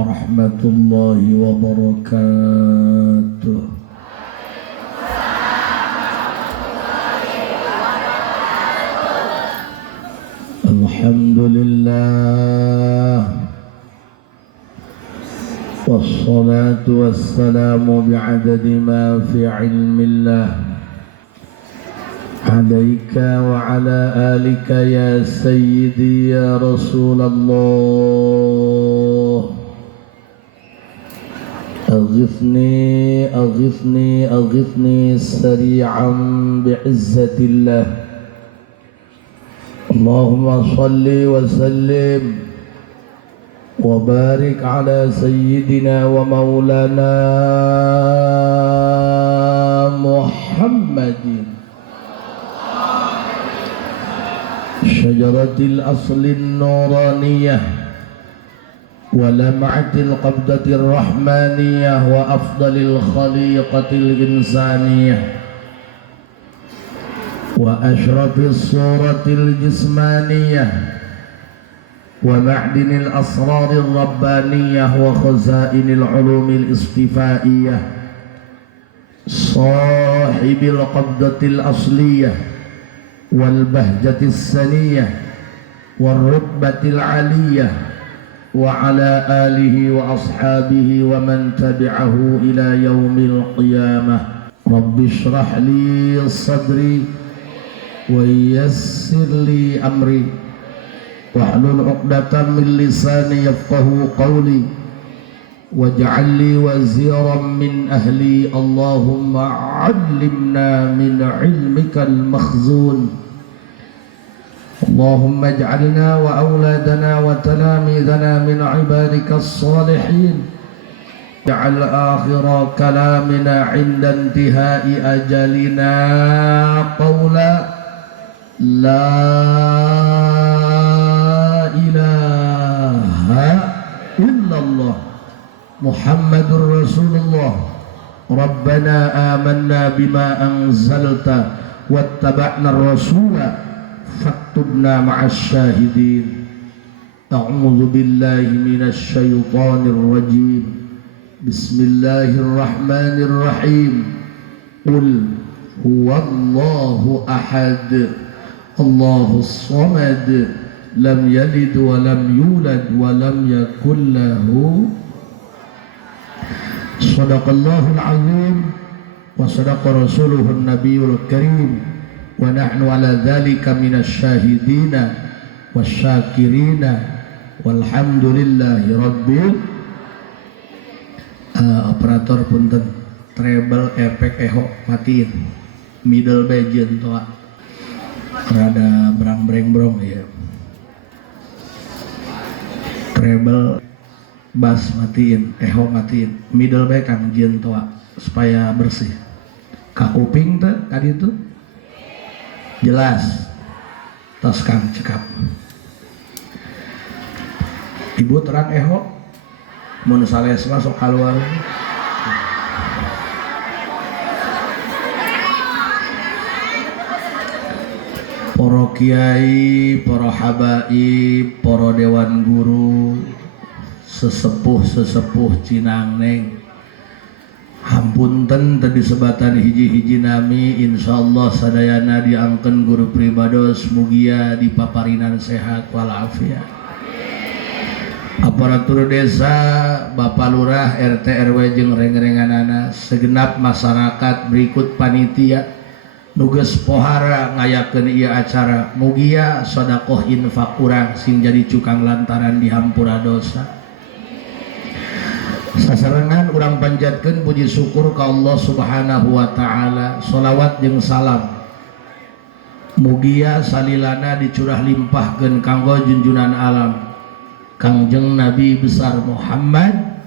warahmatullahi wabarakatuh. Alhamdulillah, wassalatu wassalamu bi'adadi ma fi ilmillah alaika wa ala alika ya sayyidi ya Rasulullah. Aghithni aghithni aghithni sari'an bi'izzatillah. Allahumma salli wa sallim wa barik ala sayyidina wa maulana Muhammadin syajaratil aslin nuraniyah wa lam'atil qabdatir rahmaniyah wa afdalil khaliqatil insaniyah wa ashrafis suratil jismaniyah wa ma'dinil asrarir rabbaniyah wa khazainil ulumil istifaiyah sahibil qabdatil asliyah wal bahjatis saniyah wal rutbatil aliyah wa ala alihi wa ashabihi wa man tabi'ahu ila yaumil qiyamah. Rabbi shrah li sadri wa yassir li amri wahlul 'uqdatam min lisani yafqahu qawli waj'al li waziran min ahli. Allahumma 'allimna min 'ilmikal makhzun. Allahumma ij'alna wa auladana wa talamidana min 'ibadikas salihin. Ja'al akhira kalamina 'inda intihai ajalina qawla la ilaha illallah Muhammadur Rasulullah. Rabbana amanna bima anzalta wattaba'na ar-rasula faktubna ma'as syahidin. A'udzu billahi minasy syaithanir rajim. Bismillahirrahmanirrahim. Qul huwallahu ahad, Allahus samad, lam yalid wa lam yulad wa lam yakul lahu. Shadaqallahul azim wa sadaqa rasuluhun nabiyul karim wa nahnu ala dzalika minasy syahidina wasyakirina walhamdulillahi rabbil. Operator punten, treble efek eho matiin, middle bagian toa rada brang-breng-brong ya. Treble bass matiin, eho matiin, middle back kang jieun toa supaya bersih. Ka kuping teh tadi itu jelas. Tos kang cekap. Ibu terang eho mun sales masuk keluar. Para kiai, para habaib, para dewan guru, sesepuh-sesepuh Cinangneng, hampunten tadi sebatan hiji-hiji nami, insyaallah sadayana diangken guru pribados mugia dipaparinan sehat walafiat. Aparatur desa, Bapak Lurah, RT RW jeung reng-renganana, segenap masyarakat berikut panitia nugas pohara ngayakeun ieu acara, mugia sedekah infak urang sing jadi cukang lantaran dihampura dosa. Sasarengan urang panjatkeun puji syukur ka Allah Subhanahu wa taala, sholawat jeung salam mugia salilana dicurah limpahkeun kanggo junjunan alam Kangjeng Nabi besar Muhammad.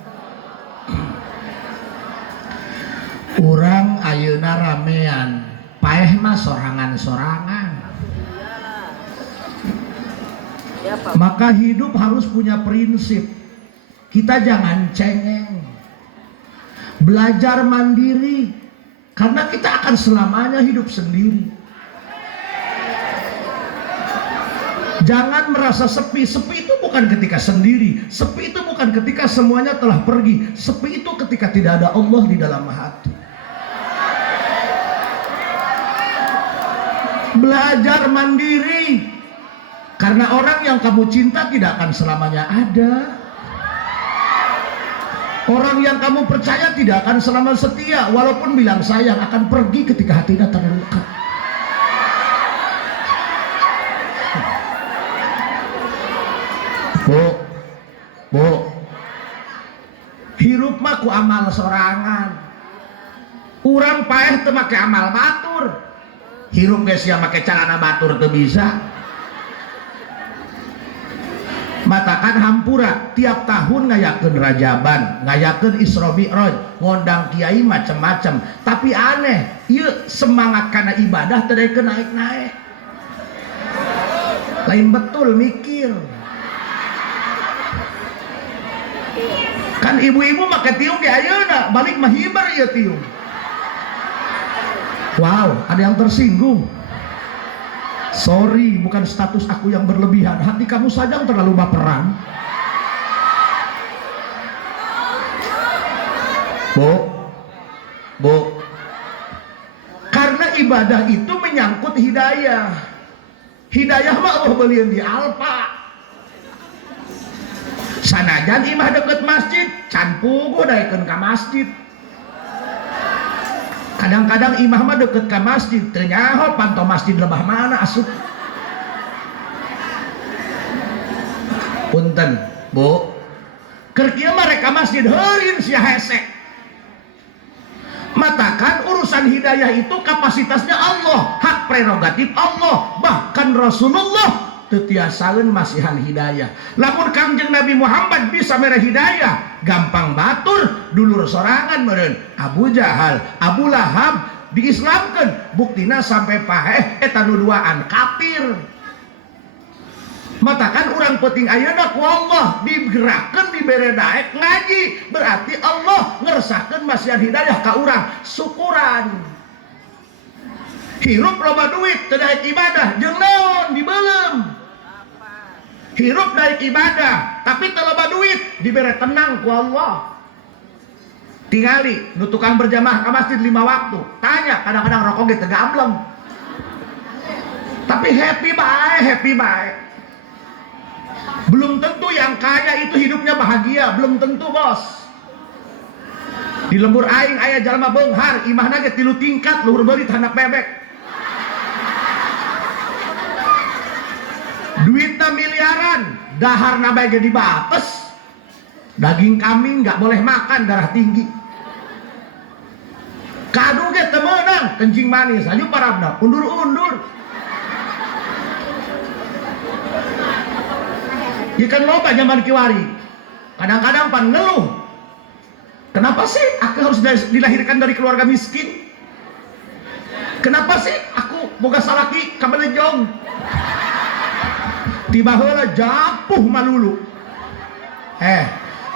Urang ayeuna ramean, paeh mah sorangan-sorangan. Maka hidup harus punya prinsip. Kita jangan cengeng, belajar mandiri, karena kita akan selamanya hidup sendiri. Jangan merasa sepi. Sepi itu bukan ketika sendiri. Sepi itu bukan ketika semuanya telah pergi. Sepi itu ketika tidak ada Allah di dalam hati. Belajar mandiri. Karena orang yang kamu cinta tidak akan selamanya ada. Orang yang kamu percaya tidak akan selamanya setia. Walaupun bilang sayang, akan pergi ketika hatinya terluka. Bu, hirup mah ku amal sorangan. Urang paeh teu make amal batur. Hirup geus sia make calana batur teu bisa. Matakan hampura tiap tahun ngayakeun rajaban, ngayakeun Isra Mi'raj, ngondang kiai macem-macem. Tapi aneh, ieu semangat kana ibadah teu daekeun naik-naik. Lain betul mikir. Kan ibu-ibu make tiung di ayeuna, balik mah hibar ieu tiung. Wow, ada yang tersinggung. Sorry, bukan status aku yang berlebihan. Hati kamu saja yang terlalu baperan. Bu, karena ibadah itu menyangkut hidayah. Hidayah mah Allah belian di Alfa. Sanajan imah deket masjid, can puguh daekeun ka masjid. Kadang-kadang imah mah deket ka masjid, teu nyaho pantau masjid lebah mana asup. Punten, Bu. Keur kieu mah rek ka masjid heureun sia hese. Matakan urusan hidayah itu kapasitasnya Allah, hak prerogatif Allah, bahkan Rasulullah tetiasaeun masihan hidayah. Lamun Kangjeng Nabi Muhammad bisa mere hidayah, gampang batur dulur sorangan meureun Abu Jahal, Abu Lahab diislamkeun, buktina sampai paeh eta nu duaan kafir. Matakan urang penting ayeuna ku Allah digerakkeun dibere daek ngaji, berarti Allah ngersahkeun masihan hidayah ka urang, syukuran. Hirup loba duit teu daek ibadah jeung naon dibeulem. Hirup daek ibadah tapi teu loba duit dibere tenang ku Allah. Tingali nu tukang berjamaah ka masjid 5 waktu, tanya kadang-kadang rokok ge teu gableng. Tapi happy bae. Belum tentu yang kaya itu hidupnya bahagia, belum tentu, Bos. Di lembur aing aya jalma beunghar, imahna ge 3 tingkat luhur beurit handap bebek. Duitna miliaran, daharna bae ge dibapes. Daging kambing nggak boleh makan, darah tinggi. Kadu ge teu meunang, kencing manis, aju parabna undur-undur. Ikan loba zaman kiwari. Kadang-kadang pan ngeluh. Kenapa sih aku harus dilahirkan dari keluarga miskin? Kenapa sih aku boga salaki kabenejong? Tiba heula japuh malulu.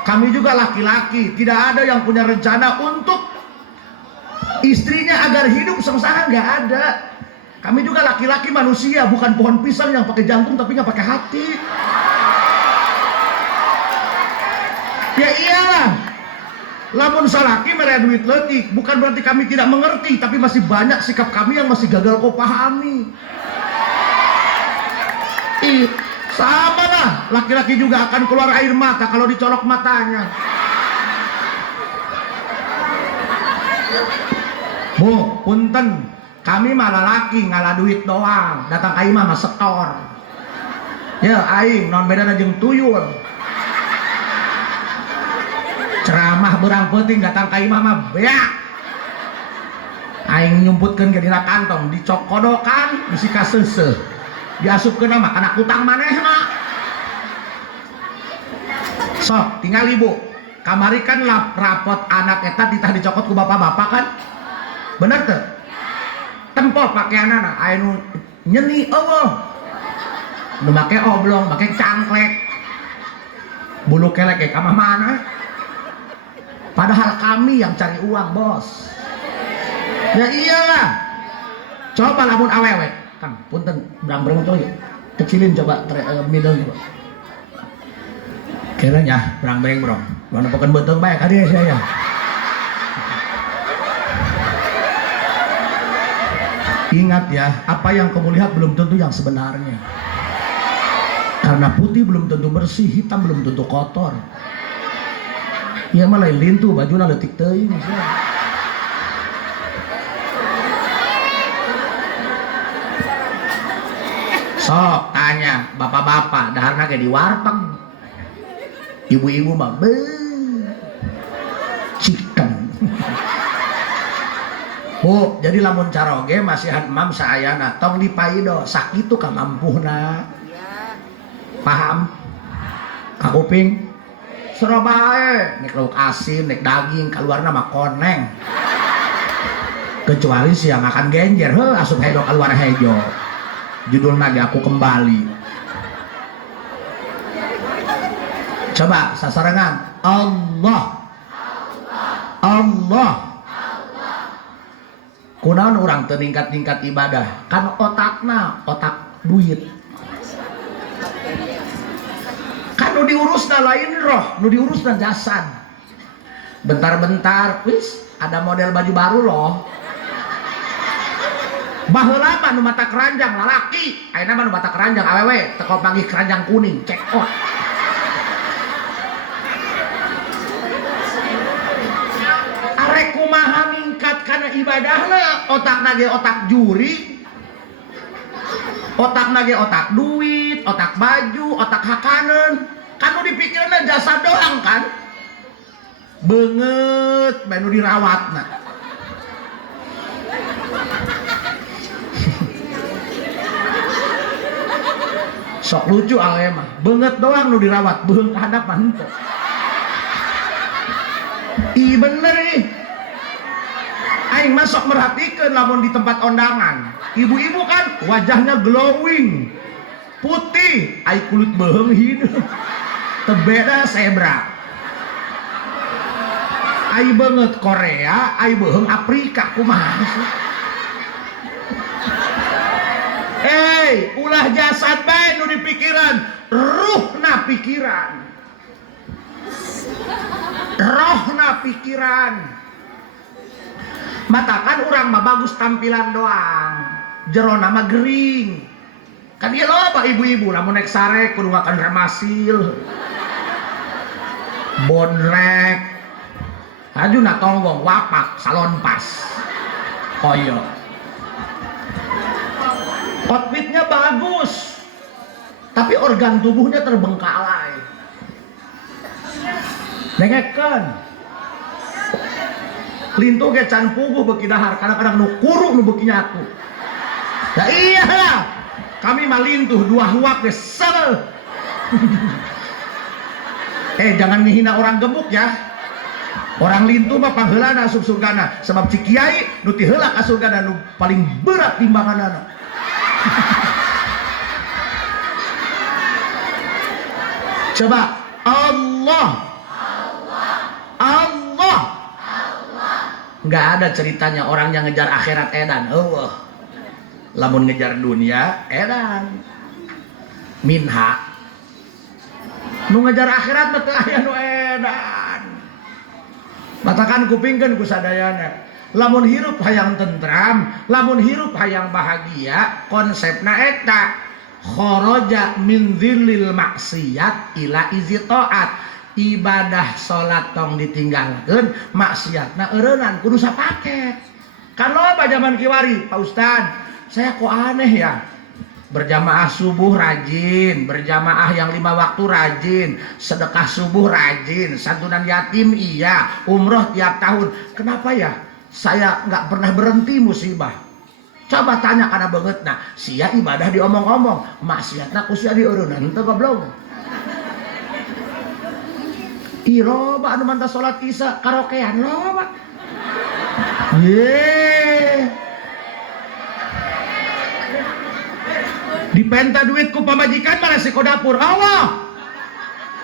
Kami juga laki-laki, tidak ada yang punya rencana untuk istrinya agar hidup sengsara, nggak ada. Kami juga laki-laki manusia, bukan pohon pisang yang pakai jantung tapi nggak pakai hati. Ya iyalah, lamun salaki mere duit leutik, bukan berarti kami tidak mengerti, tapi masih banyak sikap kami yang masih gagal kau pahami. Sama lah, laki-laki juga akan keluar air mata kalau dicolok matanya. Bu, punten, kami malah laki ngalah duit doang, datang ka imah mah setor. Ya aing non bedana jeung tuyul. Ceramah berang penting datang ka imah mah beak. Aing nyumputkeun ke dina kantong, dicokodokan, bisi ka seuseuh. Diasupkeun mah kana kutang manehna. Sok tinggal ibu. Kamari kan rapot anak eta ditah dicokot ku bapak-bapak kan? Bener teu? Tempo pakaianana aya nu nyeni eueuh. Nu make oblong, make cangklek. Bulu kelek ka mah mana? Padahal kami yang cari uang, Bos. Ya iyalah. Coba lamun awewe, Kang, punten brang-brang tuh ya. Kecilin coba middle coba. Kiranya berang bereng bro. Mana pekan beteng baik adik saya. Ingat ya, apa yang kamu lihat belum tentu yang sebenarnya. Karena putih belum tentu bersih, hitam belum tentu kotor. Ya malah lintu bajuna leutik teuing. Sok tanya bapak-bapak daharna ge di warteg. Ibu-ibu mah chicken. Bu, jadi lamun caroge masihan mam saayana tong dipaido sakitu ka mampuhna. Paham? Ka kuping? Serabae, nek lauk asin, nek daging, keluarna mah koneng. Kecuali siang akan genjer, asup hedo keluar hejo. Judulnya ge aku kembali. Coba sasarangan Allah. Allah. Kunaon urang teu ningkat-ningkat ibadah? Kan otakna, otak duit. Kan nu diurusna lain roh, nu diurusna jasad. Bentar-bentar, wis ada model baju baru loh. Baheula mah nu mata keranjang lalaki, ayeuna mah nu mata keranjang awewe, teko panggih keranjang kuning, cek out. Arek kumaha ningkat kana ibadahna, otakna ge otak juri. Otakna ge otak duit, otak baju, otak hakaneun. Kan nu dipikirna jasa doang kan? Beungeut bae nu dirawatna. Sok lucu awe mah, beungeut doang nu dirawat, beung ka hadapan henteu. Ih bener ih. Aing masuk merhatikeun lamun di tempat ondangan. Ibu-ibu kan wajahnya glowing, putih, ai kulit beheung hideung. Tebeda zebra. Ai beungeut Korea, ai beheung Afrika, kumaha sih? Ulah jasad bae nu dipikiran, ruhna pikiran. Rohna pikiran. Matakan urang mah bagus tampilan doang, jerona mah gering. Kan ieu loba ibu-ibu lamun naik sare kudu ngakan remasil. Bonrek. Ajuna tonggong wapak salon pas. Koyo. Outfitnya bagus. Tapi organ tubuhnya terbengkalai. Dengekeun. Lintu ge can puguh beuki dahar, kadang-kadang nu kuru nu beuki nyatu. Ya iyalah. Kami mah lintuh dua huap ge sebel. Jangan menghina orang gemuk ya. Orang lintu mah pangheulana asup surgana, sebab ci kiai nu ti heula ka surgana nu paling berat timbanganana. Coba Allah. Allah. Nggak ada ceritanya orang yang ngejar akhirat edan. Allah. Lamun ngejar dunia edan. Minha. Nu ngejar akhirat mah teu aya nu edan. Matakan kupingkeun ku sadayana. Lamun hirup hayang tentram, lamun hirup hayang bahagia, konsepna eta kharaja min dzillil maksiat ila izi taat. Ibadah salat tong ditinggalkeun, maksiatna eureunnan kudu sapaket. Kan loba zaman kiwari, Pak Ustad, saya kok aneh ya. Berjamaah subuh rajin, berjamaah yang 5 waktu rajin, sedekah subuh rajin, santunan yatim iya, umroh tiap tahun. Kenapa ya? Saya nggak pernah berhenti musibah. Coba tanya kana beungeutna, sia ibadah diomong-omong, maksiatna ku sia dieureunnan henteu goblok. Ih loba anu mantah salat isya karaokean loba. Ye. Dipenta duit ku pamajikan mana si kodapur. Allah.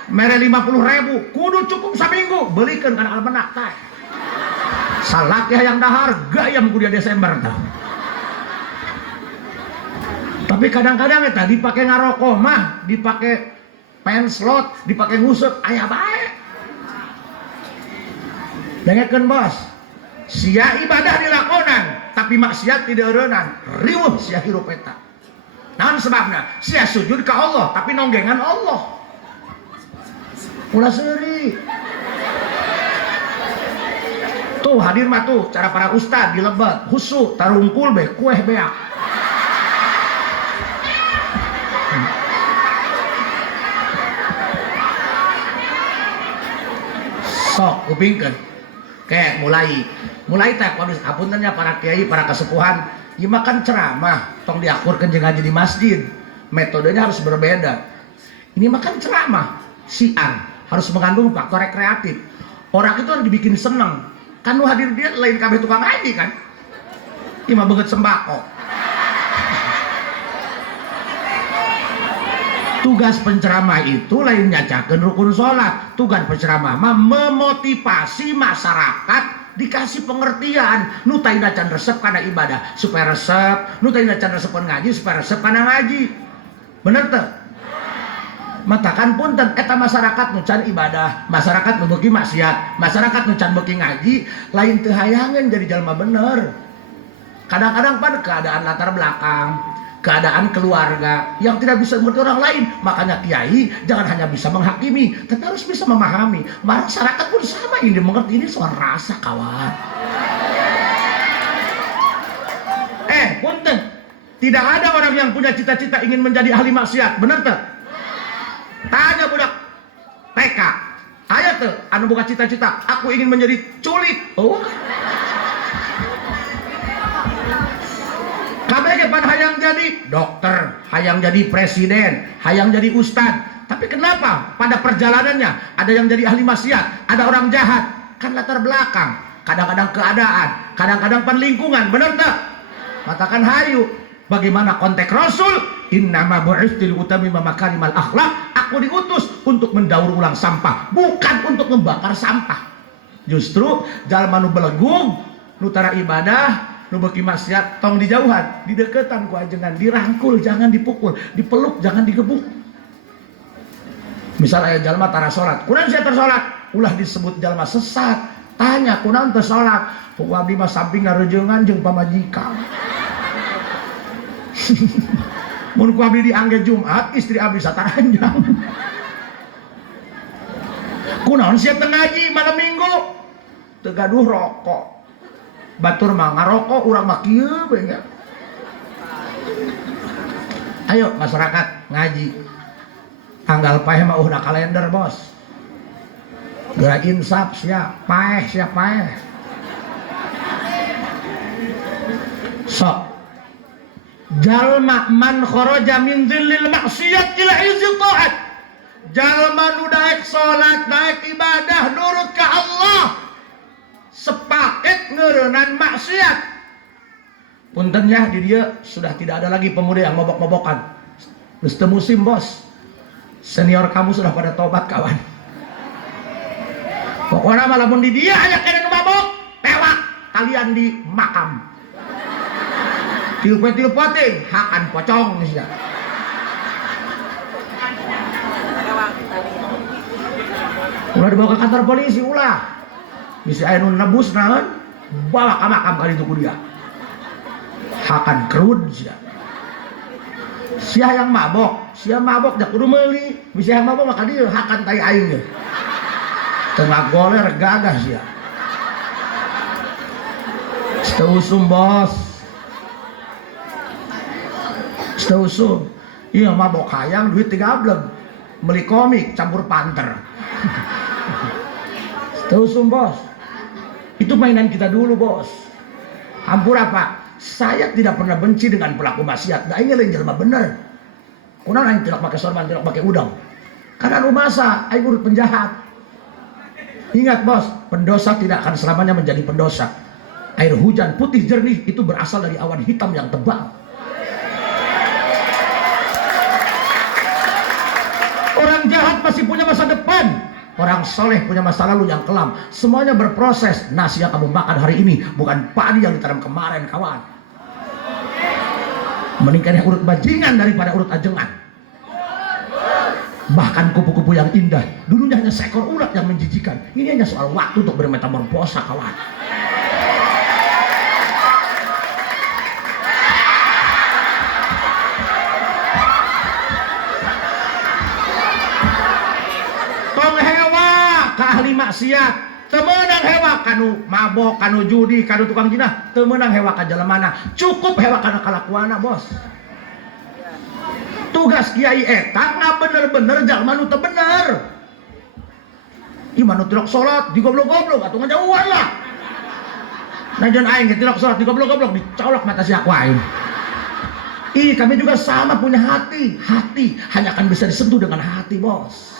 Mere 50.000 kudu cukup saminggu belikeun kana almanak teh. Salak ya yang dahar gayam ku dia Desember tah. Tapi kadang-kadang eta dipakai ngarokok mah, dipakai penslot, dipakai ngusut aya bae. Dengekeun bos, sia ibadah dilakonan tapi maksiat tidak eureunnan, riweuh sia hirup eta. Naon sebabna? Sia sujud ka Allah tapi nonggengan Allah. Ulah seuri. Tuh hadir mah tuh cara para ustad dilebet, husu, tarungkul be, kueh beak. Sok kupingkeun. Kayak mulai teh kudu hapuntennya para kiai, para kesepuhan, ieu makan ceramah tong diakurkeun jeung ngaji di masjid. Metodenya harus berbeda. Ini makan ceramah, siar, harus mengandung faktor rekreatif. Orang itu harus dibikin seneng. Kan lu hadir dia lain kabeh tukang ngaji kan? Ieu mah beungeut sembako. Tugas penceramah itu lain nyacakeun rukun sholat. Tugas penceramah mah memotivasi masyarakat dikasih pengertian. Nu taina can resep kana ibadah supaya resep, nu taina can resepan ngaji supaya resep kana ngaji. Bener teu? Matakan punten eta masyarakat nu can ibadah, masyarakat nu beuki maksiat, masyarakat nu can beuki ngaji, lain teu hayangeun jadi jalma bener. Kadang-kadang pada keadaan latar belakang, keadaan keluarga yang tidak bisa mengerti orang lain, makanya kiai jangan hanya bisa menghakimi tapi harus bisa memahami. Masyarakat pun sama ini mengerti, ini soal rasa kawan. Punten, tidak ada orang yang punya cita-cita ingin menjadi ahli maksiat, bener tuh? Tanya budak TK, ayo tuh anu buka cita-cita aku ingin menjadi culik. Oh, kabeh pan hayang jadi dokter, hayang jadi presiden, hayang jadi ustad. Tapi kenapa pada perjalanannya ada yang jadi ahli maksiat, ada orang jahat? Kan latar belakang, kadang-kadang keadaan, kadang-kadang pan lingkungan, bener tak? Matakan hayu, bagaimana konteks Rasul? Innama bu'itsu liutammima makarimal akhlak. Aku diutus untuk mendaur ulang sampah, bukan untuk membakar sampah. Justru jalma nu belegung, nu tara ibadah, nu beuki maksiat tong dijauhan, dideketan ku ajengan, dirangkul jangan dipukul, dipeluk jangan digebuk. Misal aya jalma tara salat, kunaon sia teu salat? Ulah disebut jalma sesat. Tanya kunaon teu salat? Pokok abdi mah samping ngarejeungan jeung pamajikan. Mun ku abdi diangge Jumat, istri abdi sataranjang. Kunaon sia teu ngaji malam Minggu? Teu gaduh rokok. Batur mah ngarokok, urang mah kieu we nya. Ayo masyarakat ngaji. Tanggal paeh mah uhna kalender, bos. Geura insaf sia paeh, sia paeh. Sok. Jalma man kharaja min dzillil maksiyat ila izil taat. Jalma nu daek salat, daek ibadah nurut ka Allah, sepaket ngeureunnan maksiat. Puntennya di dia sudah tidak ada lagi pemuda yang mabok-mabokan. Geus teu musim, bos. Senior kamu sudah pada tobat, kawan. Pokoknya malamun di dia aya kene nu mabok, tewak kalian di makam. Tilpet-tilpeting hakan pocong sia. Ulah dibawa ke kantor polisi ulah. Bisa aya nu nebus naon, bawa ka makam kali itu ku dia. Hakan kerud sia. Sia yang mabok jak kudu meuli. Bisa yang mabok maka dieu hakan tai aing ge. Tengah goler gagah sia. Seusum bos. Seusum. Iya mabok hayang duit 3 beli komik campur panter. Seusum bos. Itu mainan kita dulu, bos. Hampura Pak, saya tidak pernah benci dengan pelaku maksiat. Nah ini lain jelema bener. Kunaon aing tidak pakai sorban, tidak pakai udang. Karena lu masa aing urut penjahat. Ingat bos, pendosa tidak akan selamanya menjadi pendosa. Air hujan putih jernih itu berasal dari awan hitam yang tebal. Orang jahat masih punya masa depan. Orang soleh punya masa lalu yang kelam. Semuanya berproses. Nasi yang kamu makan hari ini bukan padi yang ditanam kemarin, kawan. Mending keneh urut bajingan daripada urut ajengan. Bahkan kupu-kupu yang indah dulunya hanya seekor ulat yang menjijikan. Ini hanya soal waktu untuk bermetamorfosa, kawan. Tong hewa ka ahli maksiat, temenang hewa kanu mabok, kanu judi, kanu tukang jinah, temenang hewa ka jelemana. Cukup hewa kana kalakuana, bos. Tugas kiai eta nggak bener-bener jalma nu teu bener. Ieu mah nu tilok salat digoblok-goblok atuh ngajauhan lah. Najan aing tilok salat digoblok-goblok dicolok mata si aku aing. Ih, kami juga sama punya hati. Hati hanya akan bisa disentuh dengan hati, bos.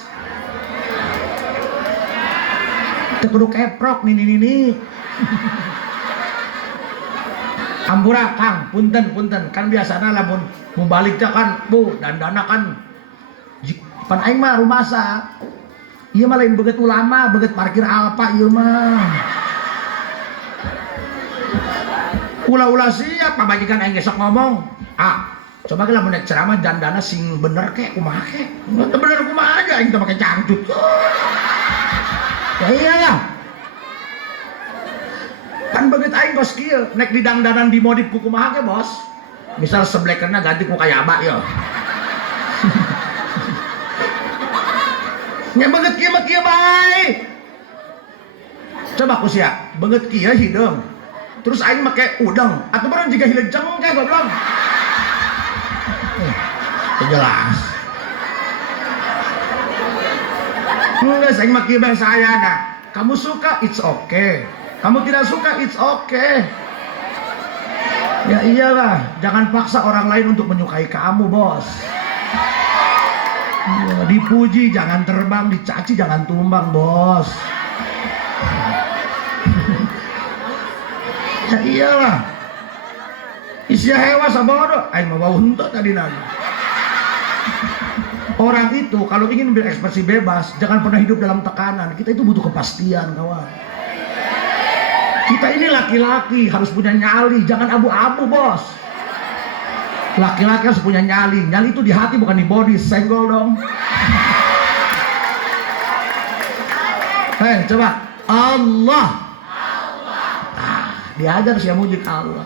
Teu kudu keprok nih. Ampura Kang, punten kan biasana lamun mau balik kan bu dandana kan pan aing mah rumasa ieu mah lain beget ulama beget parkir alpa ieu mah ulah-ulah siap pamajikan aing gesok ngomong coba ge lamun nek ceramah dandana sing bener kek kumaha kek teu bener kumaha aja aing teh make cangcut ya iya ya kan begitu aing kos kieu nek didangdanan dimodif ku kumaha ke bos misal seblekerna ganti ku kayaba ya nya beget kieu mah kieu bae coba ku sia beget kieu hideung terus aing make udang atuh barang jiga hilejeng ke goblok jelas geus aing mah kieu bae sayana kamu suka it's okay. Kamu tidak suka, it's okay. Ya iyalah, jangan paksa orang lain untuk menyukai kamu, bos. Ya, dipuji jangan terbang, dicaci jangan tumbang, bos. Ya iyalah. Isya hewa sabodo, aing mah bau henteu tadi nanya. Orang itu kalau ingin berekspresi bebas, jangan pernah hidup dalam tekanan. Kita itu butuh kepastian, kawan. Kita ini laki-laki harus punya nyali, jangan abu-abu, bos. Laki-laki harus punya nyali. Nyali itu di hati bukan di body. Senggol dong. Hei, coba Allah. Diajar sih mujid Allah.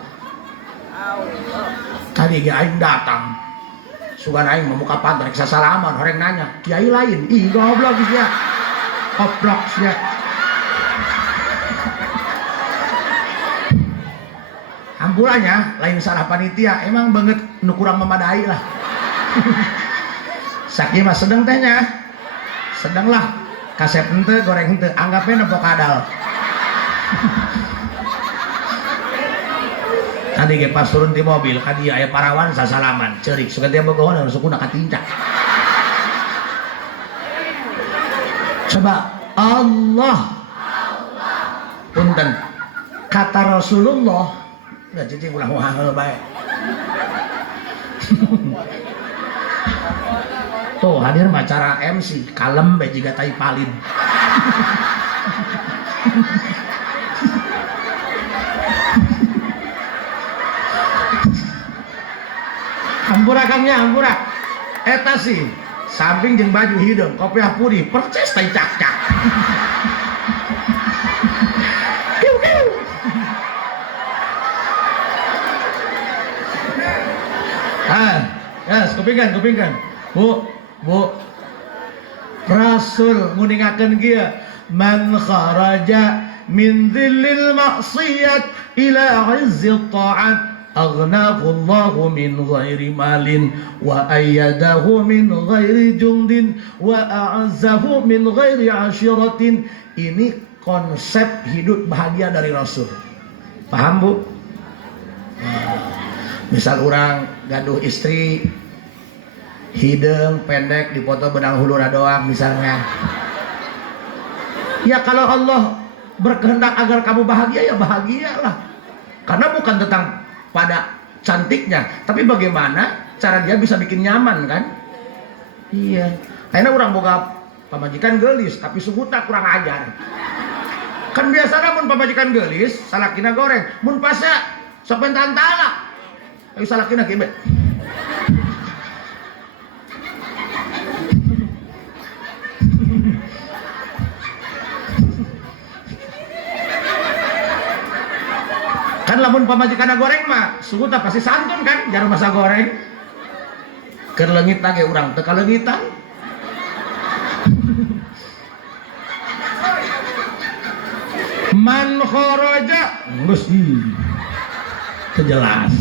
Tadi aing datang. Sugan aing membuka pantai salaman, orang nanya, kiai lain. Ih, goblok sih ya. Goblok sih ya. Ampurannya lain salah panitia emang banget nu kurang memadai lah. Saking mah sedeng tehnya sedeng lah kasep ente goreng ente anggapnya nepok kadal. Tadi ge pas turun di mobil kan dia aya parawan sasalaman ceurik sugan dia bogohon harus sukuna katinca. Coba Allah punten kata Rasulullah nggak cicing ulah wahal baik. Tuh hadir acara MC kalem bae jiga tai palin. Hampura kangnya hampura. Eta sih samping jeung baju hideung kopiah putih percis tai cak-cak. Yes, kupingkan. Bu. Rasul nguningakeun kieu, man kharaja min dhillil ma'siyat ila 'izzit ta'at aghnahu Allahu min ghairi malin wa ayyadahu min ghairi jundin wa a'azzahu min ghairi 'ashiratin. Ini konsep hidup bahagia dari Rasul. Paham, Bu? Misal orang gaduh istri hidung pendek dipoto benang hulura doang misalnya ya kalau Allah berkehendak agar kamu bahagia ya bahagialah karena bukan tentang pada cantiknya tapi bagaimana cara dia bisa bikin nyaman kan iya karena orang boga pamajikan gelis tapi subuta kurang ajar kan biasanya mun pamajikan gelis salakina goreng mun pasa sok pentan talak ayo salakina kieu Kan lamun pamajikanna goreng mah suguh pasti santun kan jarum masa goreng. Keur leungit lagi urang teu kaleungitan. Man kharaja geus jelas.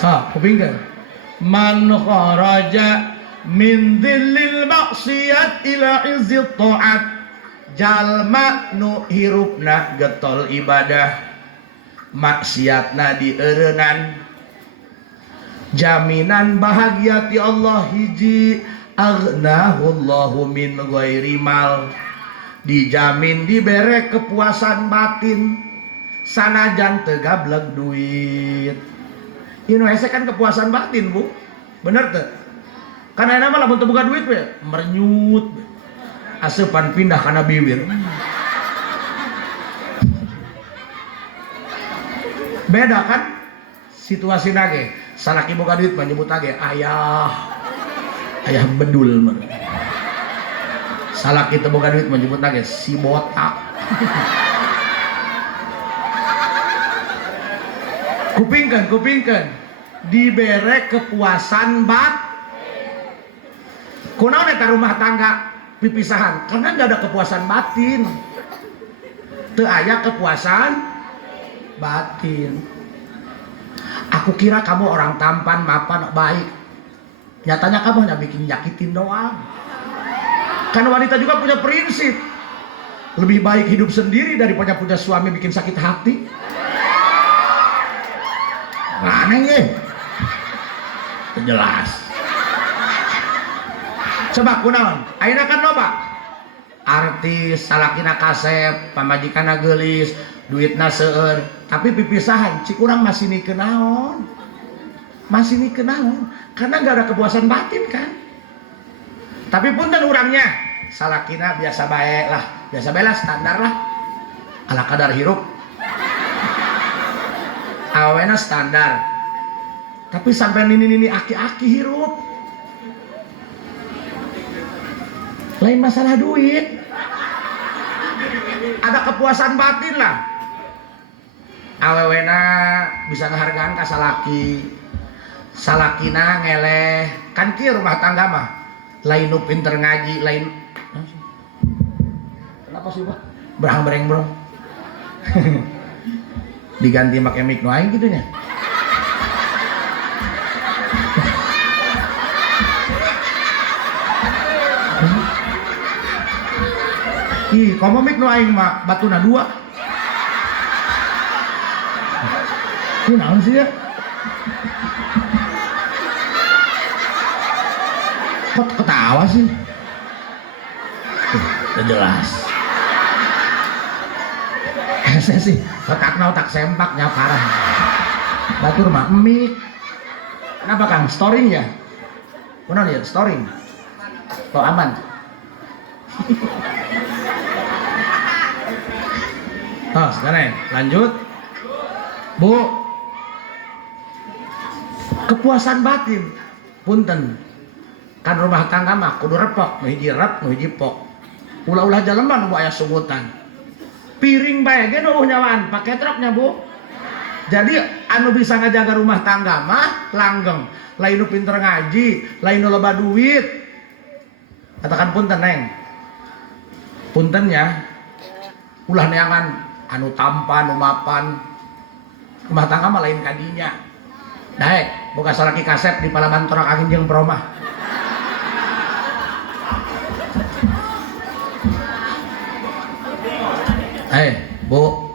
Sa kupingkeun. Man kharaja min dhillil maksiyat ila izzit ta'at. Jalma nu hirupna getol ibadah, maksiatna dieureunnan, jaminan bahagia ti Allah hiji, aghnahullahu min ghairi mal, dijamin dibere kepuasan batin sanajan teu gablek duit. Ieu hese kan kepuasan batin, Bu. Bener teu? Karena nama lamun teu boga duit we merenyut. Asupan pindah kana bibir. Beda kan situasi nage. Salaki boga duit mah nyebut age ayah bedul mah. Salaki teu boga duit mah nyebut nage si botak. Kupingkeun dibere kepuasan kunaon eta rumah tangga pipisahan karena nggak ada kepuasan batin, teu aya kepuasan batin. Aku kira kamu orang tampan, mapan, baik, nyatanya kamu hanya bikin nyakitin doang. Kan wanita juga punya prinsip, lebih baik hidup sendiri daripada punya suami bikin sakit hati. Aneh ya, jelas. Coba kunaon ayeuna kan loba artis salakina kasep pamajikanna geulis duitna seueur tapi pipisahan cik urang masih nikeun naon karena gak ada kepuasan batin kan. Tapi punten urangnya salakina biasa bae lah standar lah ala kadar hirup awena standar tapi sampai nini aki-aki hirup lain masalah duit, ada kepuasan batin lah. Awewena bisa ngehargaan ka salakina ngeleh kan kieu rumah tangga mah lain nu pinter ngaji lain kenapa sih Pak berang-bereng bro. Diganti make mic nu aing kitu nya. Ih, komik nu aing mah batuna 2. Ku naon sih ya? Kok ketawa sih? Udah jelas. Saya sih otak sempaknya parah. Batur mah mik. Kenapa Kang? Storing ya? Kunaon ya? Storing. Kok aman? Oh, sekarang lanjut Bu. Kepuasan batin punten kan rumah tangga mah kudu repok nu hiji rep nu hiji pok ulah-ulah jaleman nu aya sungutan piring bae ge nu nyawaan pake truknya Bu. Jadi anu bisa ngajaga rumah tangga mah langgeng lain nu pinter ngaji lain nu loba duit. Katakan punten Neng puntennya ulah neangan anu tampan, anu mapan, rumah tangga mah lain kadinya. Daek, boga salaki kasep di palaman torak angin jeung peromah. Bu.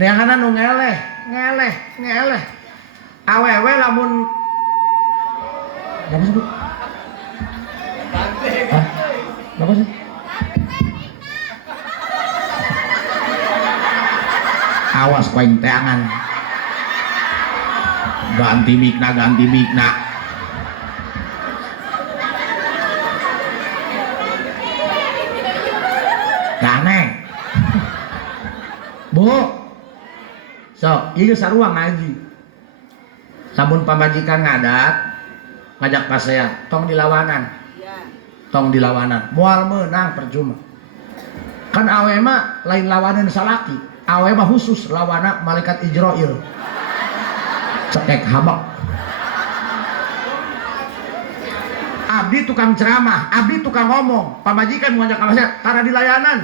Neangan anu ngeleh. Awewe lamun apa sih Bu? Apa sih? Awas koeng teangan ganti mikna Gane Bu sok ieu sarua ngaji lamun pamajikan ngajak pasea tong dilawanan moal meunang percuma kan awe mah lain lawanan salaki awe mah khusus lawana malaikat Ijrail cekek habak. Abdi tukang ceramah, abdi tukang ngomong, pamajikan mau ngajak kamasnya karena di layanan.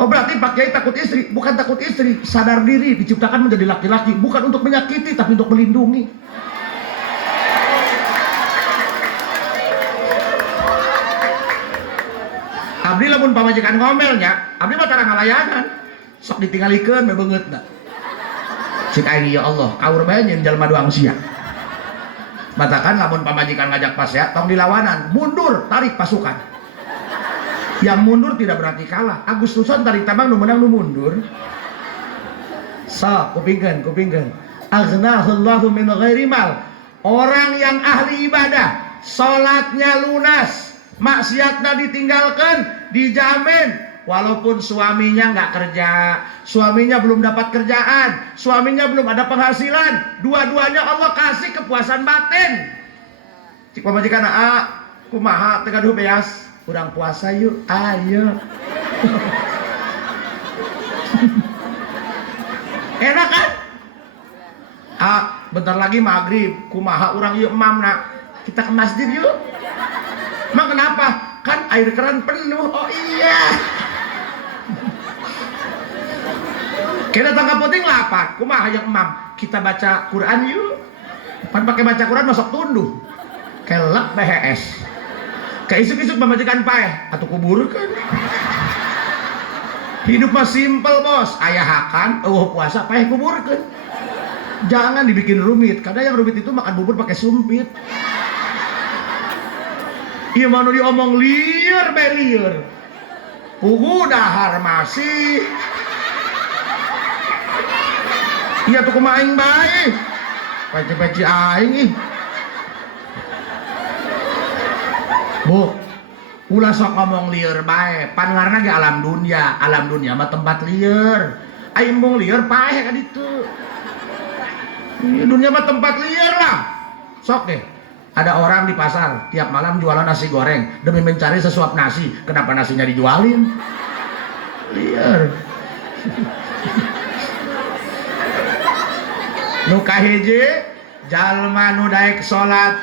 Oh berarti Pak Kiai takut istri? Bukan takut istri, sadar diri, diciptakan menjadi laki-laki, bukan untuk menyakiti tapi untuk melindungi. Abdi lamun pamajikan ngomelnya, abdi mah cara ngalayanan. Sok ditinggalikeun mah beungeutna. Cik aing ya Allah, kaur bae nyeun jalma doang sia. Matakan lamun pamajikan ngajak pas ya, tong dilawanan, mundur, tarik pasukan. Yang mundur tidak berarti kalah. Agustusan tarik tabang nu menang nu mundur. So, kupingkeun. Aghnahullahu min ghairi mal. Orang yang ahli ibadah, salatnya lunas, maksiatnya ditinggalkan, dijamin. Walaupun suaminya nggak kerja, suaminya belum dapat kerjaan, suaminya belum ada penghasilan, dua-duanya Allah kasih kepuasan batin. Cik pamajikan kumaha teu gaduh beas, urang puasa yuk, ayo. Enak kan? Bentar lagi maghrib, kumaha urang yuk mamna, kita ke masjid yuk. Emang kenapa? Kan air keran penuh. Oh iya. Kita tangkap penting lapat. Kumaha yang emam, kita baca Quran yuk. Pan pakai baca Quran masuk tunduh. Kelak BHS. Kayak isuk-isuk pemajikan paeh atau kuburkan. Hidup mah simpel bos. Ayahakan, puasa paeh kuburkan. Jangan dibikin rumit. Karena yang rumit itu makan bubur pakai sumpit. Iya mana diomong liar beliar. Pugu dahar masih. Iya tuh kumaing baik. Peci-peci aing ih. Bu, ulah sok ngomong liar baik. Pangarna ge alam dunia. Alam dunia mah tempat liar. Aing mung liar paeh kan itu. Dunia mah tempat liar lah. Sok deh. Ada orang di pasar tiap malam jualan nasi goreng demi mencari sesuap nasi. Kenapa nasinya dijualin? Liar. Nu kahiji jalma nu daek salat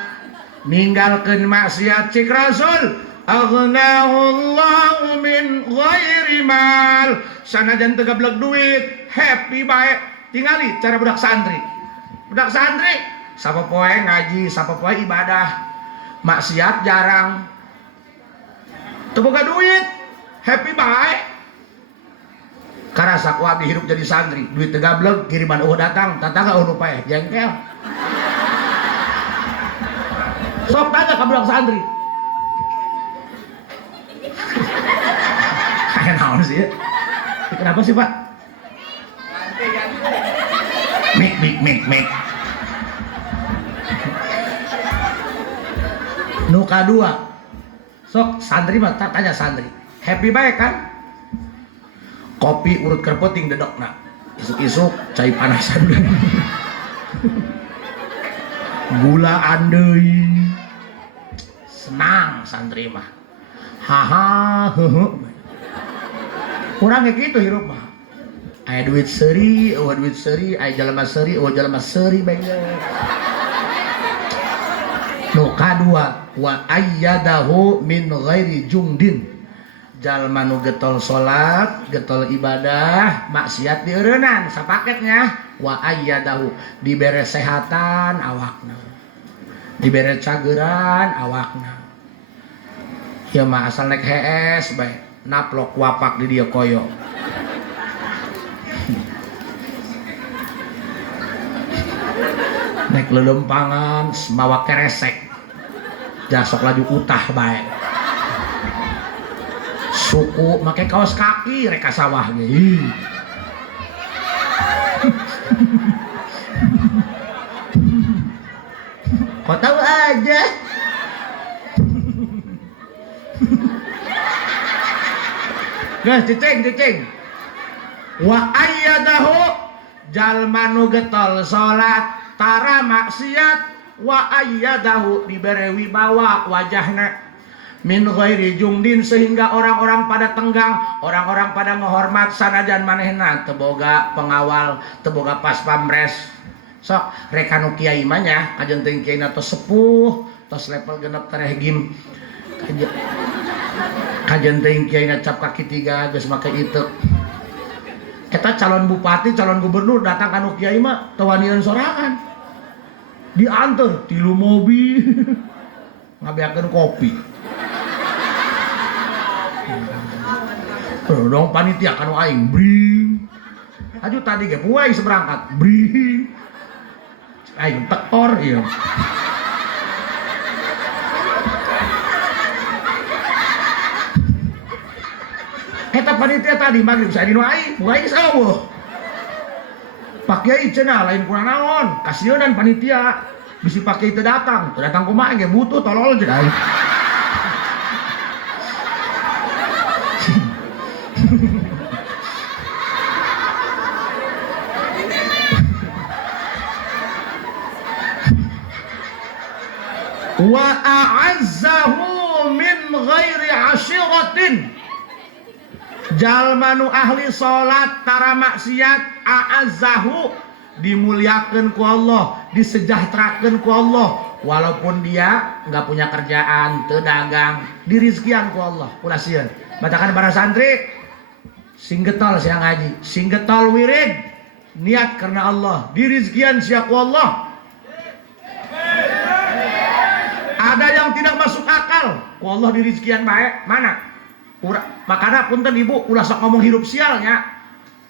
ninggalkeun maksiat cik Rasul aghnahullahu min ghairi mal. Sanajan teu gablek duit happy bae. Tingali cara budak santri sapopoe ngaji, sapopoe ibadah, maksiat jarang, teu boga duit, happy bae. Karasa ku abdi hidup jadi santri, duit teu gablek, kiriman datang, tatangga nu paeh jengkel. Sok tanya ka budak santri. Kayak naon sih ya? Kenapa sih, Pak? Mik. Nu kadua, sok santri mah tanya santri, happy baik kan? Kopi urut kerpeting dedokna, isuk-isuk cai panasan gula andei, senang santri mah, haha hehe. Kurang kayak gitu hirup mah. Aya duit seuri, aya jalma seuri bae. Nu kadua wa ayyadahu min ghairi jungdin. Jalma nu getol salat, getol ibadah, maksiat dieureunnan sapaketnya. Wa ayyadahu dibere sehatan awakna. Dibere cageran awakna. Ieu mah asal naik HS bae, naplok wapak di dieu koyo. Naik lelempangan mawa keresek jasok laju utah baik suku make kaos kaki reka sawah ge. Kau tahu aja. Guys, cicing wa ayyadahu jalma nu getol salat tara maksiat wa ayyadahu dibere wibawa wajahna min ghairi jungdin, sehingga orang-orang pada tenggang, orang-orang pada ngehormat sanajan manehna teu boga pengawal, teu boga pas pamres. Sok rek anu kiai mah nya kajen teuing kiai tos sepuh, tos level genep tareh gim. Kajen teuing kiai cap kaki 3 geus make itu. Eta calon bupati, calon gubernur datang kanu kiai mah teu wanian sorangan. Diantar tilu mobil ngabeakeun kopi. Dong panitia kanu aing bring. Aju tadi ge puai seberangkat bring. Aing tekor ieu. Eta panitia tadi magrib saya dinu aing, puai saweuh. Pak Kiai cenah lain kurang naon, kasieun panitia. Bisi Pak Kiai teu datang kumaha ge butuh tolol jeung aing. Wa a'azzahu min ghairi ashiratin, jalma nu ahli salat tara maksiat a'azzahu dimuliakeun ku Allah, disejahterakeun ku Allah, walaupun dia nggak punya kerjaan, teu dagang, dirizkian ku Allah. Ulah sieun batakan para santri sing getol sia ngaji, sing getol wirid niat karena Allah, dirizkian sia ku Allah. Ada yang tidak masuk akal, ku Allah dirizkian bae mana? Makana punten ibu ulah sok ngomong hirup sialnya.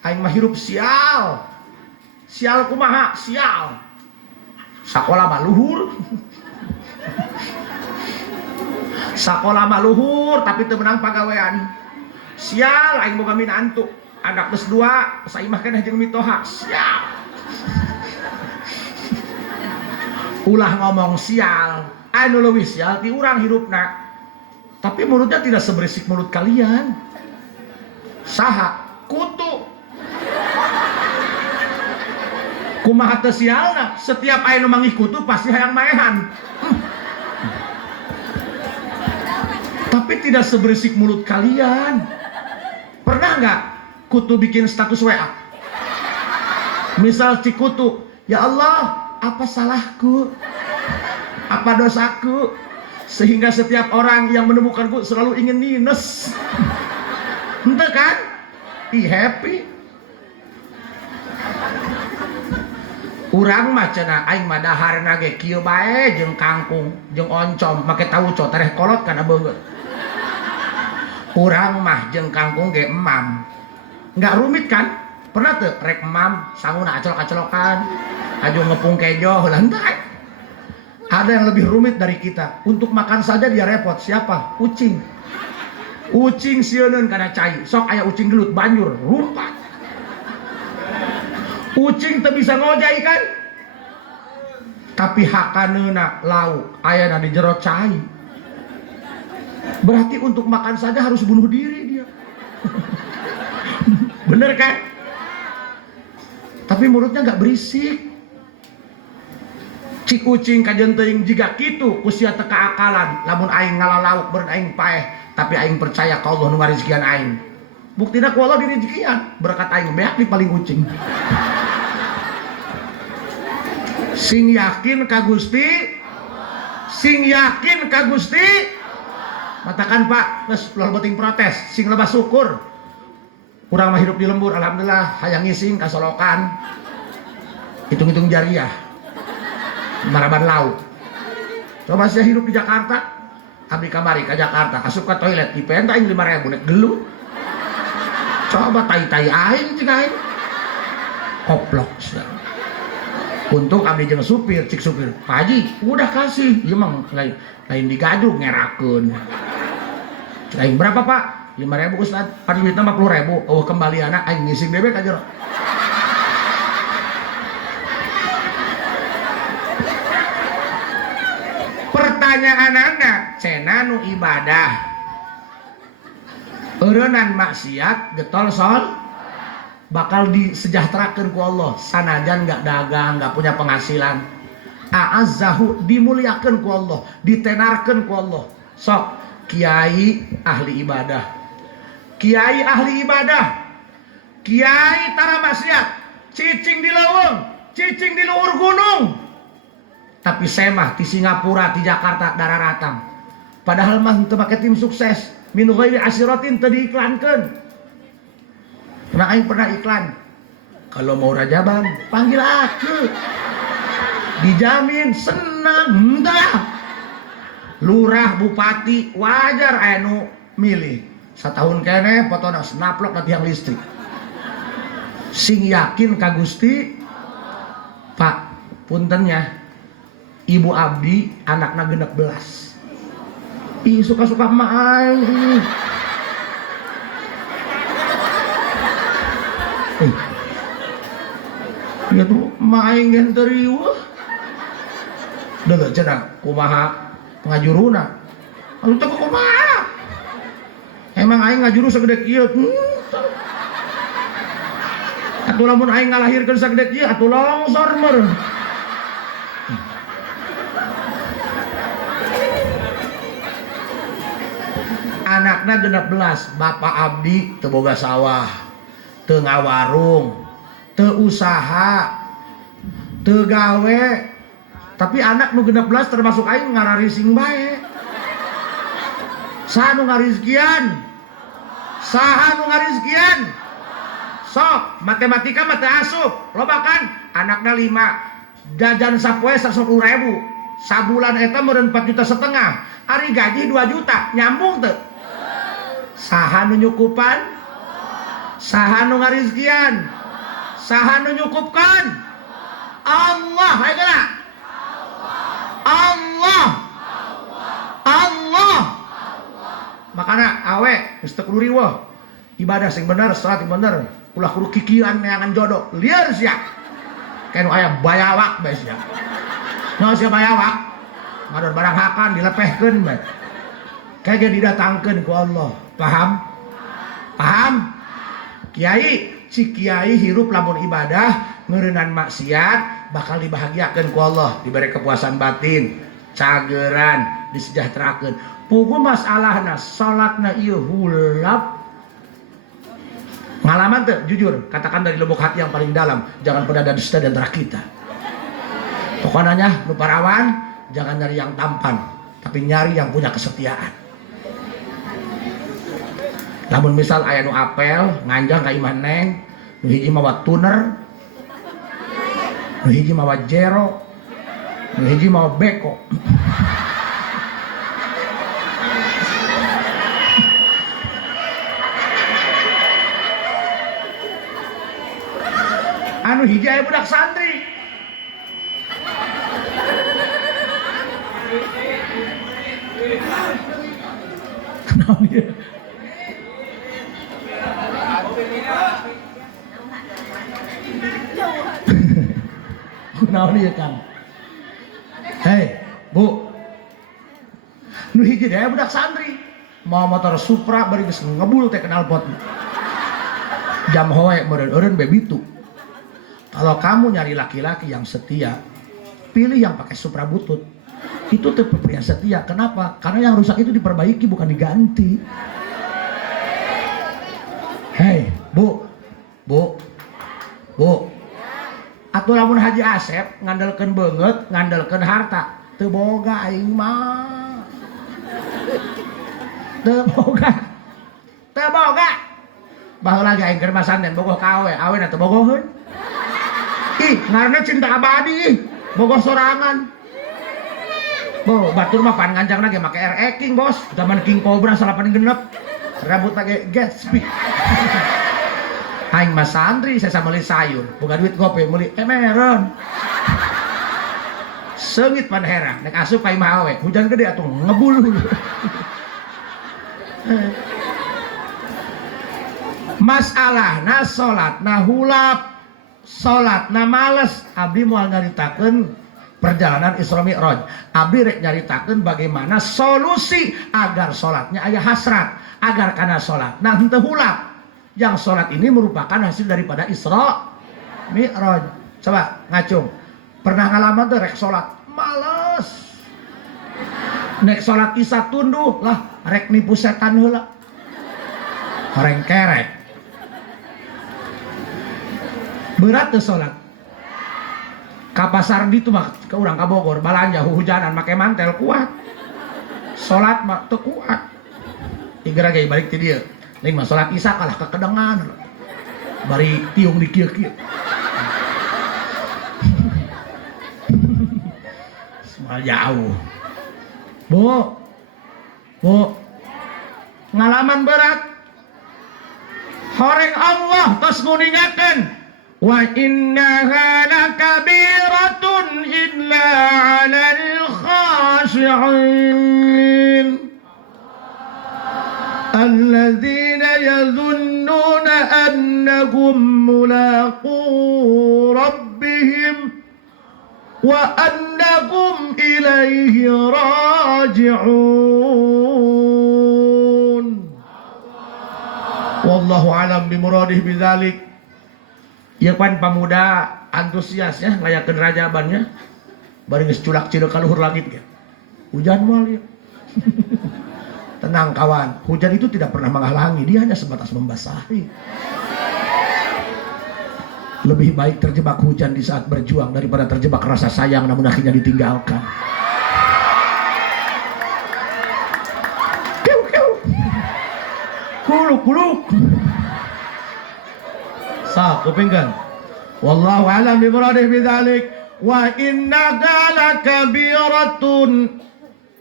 Aing mah hirup sial. Sial kumaha? Sial. Sakola mah luhur. Sakola mah luhur tapi teu meunang pagawean. Sial aing boga minantu. Anak geus 2, saimah keneh jeung mitoha. Sial. Ulah ngomong sial. Anu leuwih sial ti urang hirupna. Tapi mulutnya tidak seberisik mulut kalian. Saha? Kutu. Kumaha teu sialna? Setiap aya nu manggih kutu pasti hayang maehan. Tapi tidak seberisik mulut kalian. Pernah nggak kutu bikin status WA? Misal si kutu, ya Allah, apa salahku? Apa dosaku sehingga setiap orang yang menemukanku selalu ingin minus? Ente kan? Happy. Urang mah cenah aing mah daharna ge kieu bae jeung kangkung jeung oncom make tauco tareh kolot kana beungeut. Urang mah jeung kangkung ge emam. Enggak rumit kan? Pernah teu rek emam sanguna acolok-acolokan, aju ngepung kejo heula henteu. Ada yang lebih rumit dari kita. Untuk makan saja dia repot. Siapa? Ucing. Ucing sieuneun kana cai. Sok aya ucing gelut banjur rumpat. Ucing teu bisa ngojai kan? Tapi hakaneuna lauk ayana di jero cai. Berarti untuk makan saja harus bunuh diri dia. Bener kan? Tapi mulutnya nggak berisik. Cik ucing kajen teuing jiga kitu kusia teu kaakalan, lamun aing ngalalauk beureun aing paeh, tapi aing percaya ka Allah nu ngarizkian aing. Buktina ku Allah dirizkian, berkat aing beak di paling ucing. Sing yakin ka Gusti, sing yakin ka Gusti. Matakan Pak, geus ulah beuting protes, sing lebah syukur. Urang mah hidup di lembur, alhamdulillah, hayang ngising kasolokan. Hitung-hitung jariah. Maraban laut. Coba saya hidup di Jakarta, abdi kamari ke Jakarta, asup ke toilet di penta aing 5.000 nek gelut. Coba tai-tai aing cik aing. Koplok. Untung abdi jeung supir, cik supir. Pak Haji, udah kasih. Ieu mah lain digaduh ngerakeun. Cik aing berapa Pak? 5.000 Ustaz. Padi duitna 50.000. Oh kembalianna aing ngising bebek ka jero. Pertanyaan anak, cena nu ibadah eureunnan maksiat getol sol bakal disejahterakeun ku Allah sanajan gak dagang, gak punya penghasilan. A'azzahu dimuliakeun ku Allah, ditenarkeun ku Allah. Sok kiai ahli ibadah, kiai ahli ibadah, kiai tara maksiat, cicing di leuweung, cicing di luhur gunung. Tapi saya mah di Singapura, di Jakarta dararatam. Padahal mah teu make tim sukses, min ghairi asyiratin teu diiklankeun. Pernah aing pernah iklan. Kalau mau rajaban, panggil aku. Dijamin senang. Entah. Lurah, bupati, wajar anu milih. Satahun kene fotona snaplok na tiang listrik. Sing yakin ka Gusti, Pak, puntennya, ibu abdi anakna 16. Ih, suka-suka emak aing. Ya tuh emak aing gen teu riweuh. Deuleu cenah kumaha ngajuruna. Anu teh kumaha? Emang aing ngajuru sagede kieu. Atuh lamun aing ngalahirkeun sagede kieu atuh longsor meureun. Anakna 16, bapak abdi teu boga sawah, teu ngawarung, teu usaha, teu gawe. Tapi anak nu 16 termasuk aing ngararising bae. Saha nu ngarizkian? Saha nu ngarizkian? Sok, matematika mah teu asup. Loba kan? Anakna 5. Jajan sapoe 110.000. Sabulan eta meureun 4,5 juta. Ari gaji 2 juta, nyambung teu? Saha nu nyukupan? Saha nu ngarizkian? Saha nu nyukupkan? Allah, hayu geura. Allah. Allah. Makana awe geus teu kudu riweuh. Ibadah sing bener, salat sing bener, ulah kudu kikian neangan jodoh. Lieur sia. Kayak nu aya bayawak bae sia. Naon sia bayawak? Ngadon barang hakan dilepehkeun bae. Kage didatangkeun ku Allah. Paham? Paham? Kiai, si kiai hirup lamun ibadah ngeureunnan maksiat bakal dibahagiakeun ku Allah, diberi kepuasan batin, cageran, disejahterakeun. Puguh masalahna salatna ieu hulap. Ngalaman teu? Jujur, katakan dari lubuk hati yang paling dalam, jangan pernah ada dusta di antara kita. Pokoknya nu parawan, jangan nyari yang tampan, tapi nyari yang punya kesetiaan. Lamun misal aya nu apel, nganjang ka imah neng, nu hiji mawa tuner, nu hiji mawa jero, nu hiji mawa beko. Anu hiji aya budak santri. Kenapa dia? Kunaon ieu Kang? Hei, Bu. Nu hiji deh budak santri. Mau motor Supra bari geus ngebul teh knalpot. Jam hoe meureun-eureun bebitu. Kalau kamu nyari laki-laki yang setia, pilih yang pakai Supra butut. Itu tipe pria setia. Kenapa? Karena yang rusak itu diperbaiki bukan diganti. Hei, Bu. Bu. Bu. Atuh lamun Haji Asep ngandalkeun beungeut, ngandalkeun harta, teu boga aing mah. Teu boga. Teu boga. Baheula ge aing keur masanten bogoh ka awe, awena teu bogoheun. Ih, ngaranna cinta abadi ih. Bogoh sorangan. Bo, batur mah pan ngancangna ge make RE King, Bos. Zaman King Cobra 86. Rambutna ge Gatsby. Aing mah santri saya meuli sayur, boga duit gope meuli emeron. Seungit pan herang, nek asup ka imah awe, hujan gede atuh ngebul. Masalahna salatna hulap, salatna males. Abdi moal nyaritakeun perjalanan Isra Mi'raj. Abdi rek nyaritakeun bagaimana solusi agar salatnya aya hasrat, agar kana salatna henteu hulap. Yang sholat ini merupakan hasil daripada Isra Mi'raj. Coba ngacung, pernah ngalaman tuh rek sholat males, nek salat isya tunduh lah rek nipu setan heula horeng kerek berat tuh salat ka pasar di tuh mah ke urang ka Bogor balanja hujanan make mantel kuat salat mah teu kuat tigra ge balik ti dieu ning mah salat isya kalah kekedengan bari tiung di kieu-kieu semal jauh Bu ngalaman berat horeng Allah tos nguningakeun wa innaha lakabiratun illa 'alal khashi'in alladzina yadhunnuna annahum mulaqu rabbihim wa annahum ilaihi raji'un. Wallahu alam bimuradih bidzalik. Ieu pan pamuda antusias ya ngayakeun rajabannya. Bari geus culak cireuk ka luhur langit ge. Hujan moal ieu. Tenang kawan, hujan itu tidak pernah menghalangi, dia hanya sebatas membasahi. Lebih baik terjebak hujan di saat berjuang daripada terjebak rasa sayang namun akhirnya ditinggalkan. Kuluk. Sah, kupingkan. Wallahu a'lam bimuradih bidzalik. Wa innaka lakabiratun.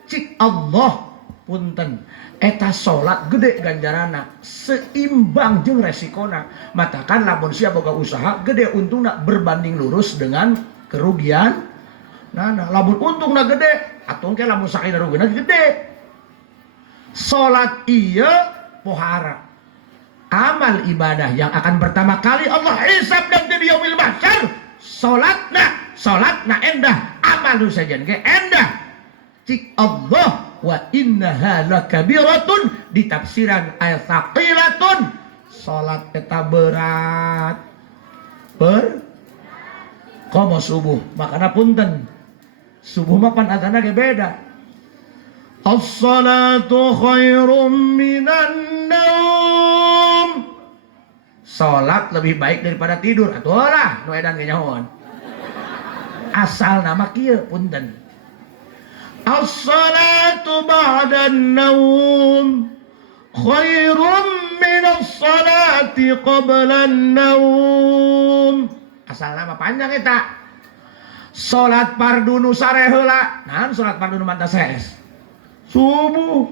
Cik Allah punten. Eta salat gede ganjarana seimbang jeung resikona matakan lamun sia boga usaha gede untungna berbanding lurus dengan kerugian nah lamun untungna gede atuh ke lamun sakina rugina gede salat ieu pohara amal ibadah yang akan pertama kali Allah hisab dan di yaumil mahsyar salatna endah amal nu sajen ge endah cik Allah wa innaha lakabiratun di tafsiran ayat thaqilatun salat eta berat komo subuh makana punten subuh mah pan adzanna ge beda as-salatu khairum minan naum salat lebih baik daripada tidur atuh lah nu edan ge nyahoan asal nama kieu punten as-salatu ba'dan naum khairum minas salati qablan naum asal nama panjang eta salat fardu nu sare heula naon salat fardu nu manta saes subuh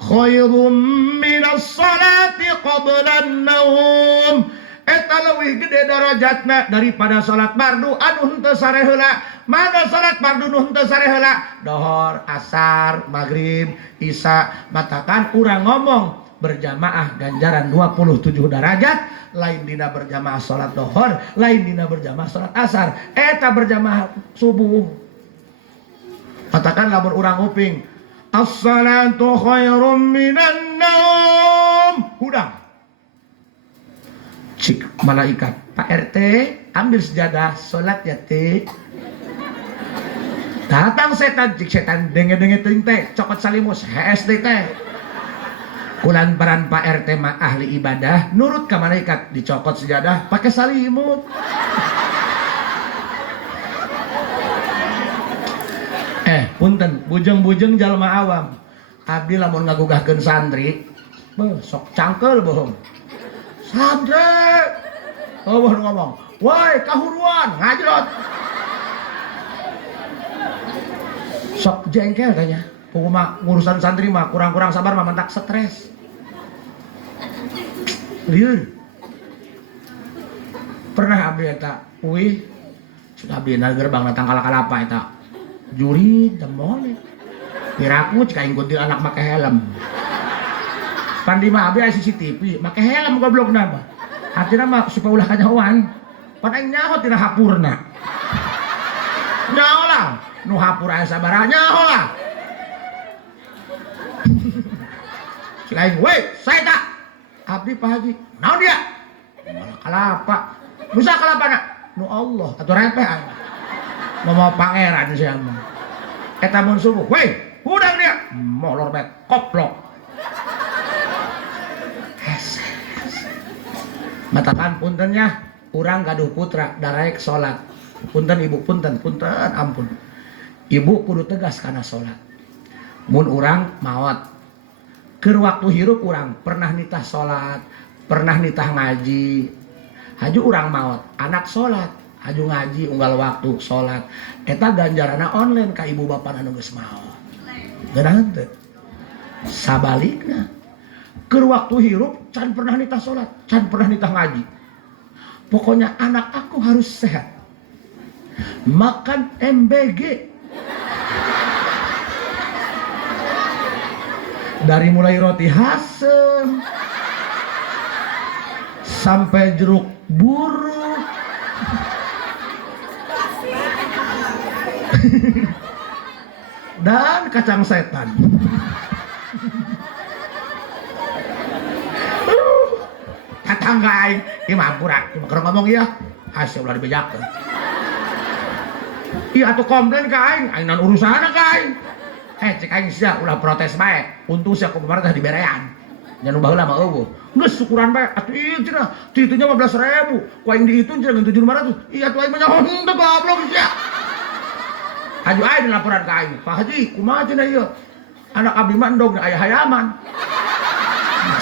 khairum minas salati qablan naum eta leuwih gede darajatna daripada salat fardu anu henteu sare heula. Mana salat fardu nu henteu sare heula? Dohor, asar, maghrib, isya. Matakan urang ngomong berjamaah ganjaran 27 derajat, lain dina berjamaah salat dohor, lain dina berjamaah salat asar. Eta berjamaah subuh. Matakan lamun urang uping, as-salatu khairum minan naum. Hudang. Cik malaikat, Pak RT, ambil sejadah, salat ya teh. Datang setan, cik setan denge-denge teuing teh, cokot salimus, HSD teh. Kulan peran Pak RT mah ahli ibadah, nurut ka malaikat, dicokot sejadah, pakai salimut. Punten, bujeng-bujeng jalma awam. Abdi lamun ngagugahkeun santri, sok cangkel bohong. Santri, ngomong, woi kahuruan, ngajrot. Sok jengkel kayaknya pokoknya ngurusan santri mah kurang-kurang sabar mah mantak stres liur pernah abdi eta uih sudah abdi na gerbang datang kalapa eta juri demole piraku cika ingkutil anak make helm pandi mah abdi aya CCTV make helm goblok nama hatina mah supaya ulah kanyahoan pan aing nyaho tina hapurna nyaho lah nu hapur aya sabaranya lah. Lain we, saya tak. Abdi Pak Haji. Naon dia? Malah kalapa. Musa kalapana? Nu Allah atuh repehan. Mau pangeran sia mah. Eta mun subuh, we, udang molor bae koplok. Matakan puntennya, urang gaduh putra daraek salat. Punten ibu, punten ampun. Ibu kudu tegas kana salat. Mun urang maot keur waktu hirup urang pernah nitah salat, pernah nitah ngaji. Haju urang maot, anak salat, haju ngaji unggal waktu salat. Eta ganjarana online ka ibu bapana nu geus maot. Geurahan teu? Sabalikna. Keur waktu hirup can pernah nitah salat, can pernah nitah ngaji. Pokoknya anak aku harus sehat. Makan MBG. Dari mulai roti hasem sampai jeruk buruk. Dan kacang setan. Tetangga aing, ieu mah ampura, ieu keur ngomong ieu, hasil ulah dibejakeun. Ieu atuh komplain ka aing nan urusana ka aing. Cek aing sia ulah protes bae, untung sia ku pemerintah diberean. Nya nu baheula mah eueuh. Geus syukuran bae atuh ieu cenah, titunya 15.000, ku aing dihitung cenah 7.500. Iya atuh aing mah nyaho henteu goblok sia. Haju aing laporan ka aing, Pak Haji, kumaha cenah ieu? Anak abdi mah endog aya hayaman.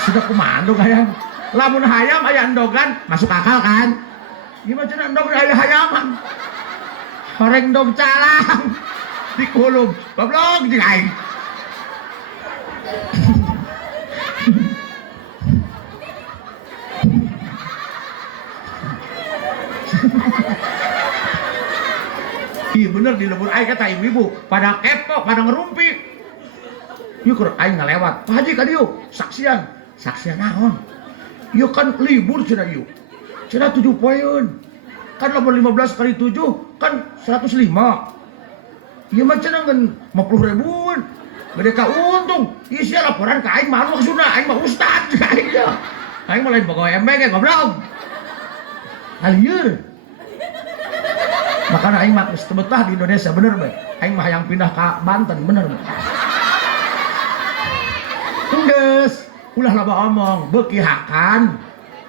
Sudah kumaha endog hayam? Lamun hayam aya endogan masuk akal kan? Gimana cenah endog aya hayaman? Horeng dog calang. Dikulum, goblok jeung aing. Iya bener di lembur aing kata ibu-ibu pada kepo, pada ngerumpi. Yuk keur aing ngalewat. Pak Haji ka dieu saksian. Saksian naon? Ieu kan libur cenah ieu. Cenah 7 poeun. Kan lamun 15 kali 7 kan 105. Ieu mah cenah ngan 50.000-an. Gede ka untung. Ieu sia laporan ka aing mah maksudna aing mah ustad ka aing ya. Aing mah lain pegawai MBG goblok. Alieur. Makanya aing mah geus teu betah di Indonesia bener bae. Aing mah hayang pindah ka Banten bener bae. Geus, ulah loba omong, beuki hakan,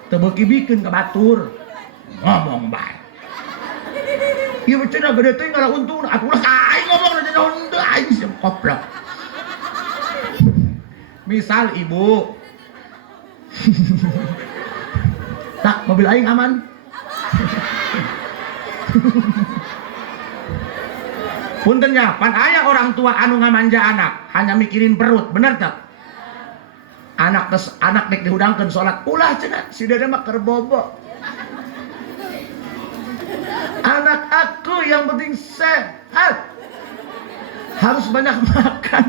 teu beuki bikeun ka batur. Ngomong bae. Ieu mah cenah gede teh ngara untungna, atuh ulah aing ngomong cenah henteu aing sia koplok. Misal ibu tak mobil aing aman. Puntennya, pan aya orang tua anu ngamanja anak hanya mikirin perut, bener tak? Anak dek dihudangkeun salat, ulah cenah si dede mah keur bobo. Anak aku yang penting sehat, harus banyak makan.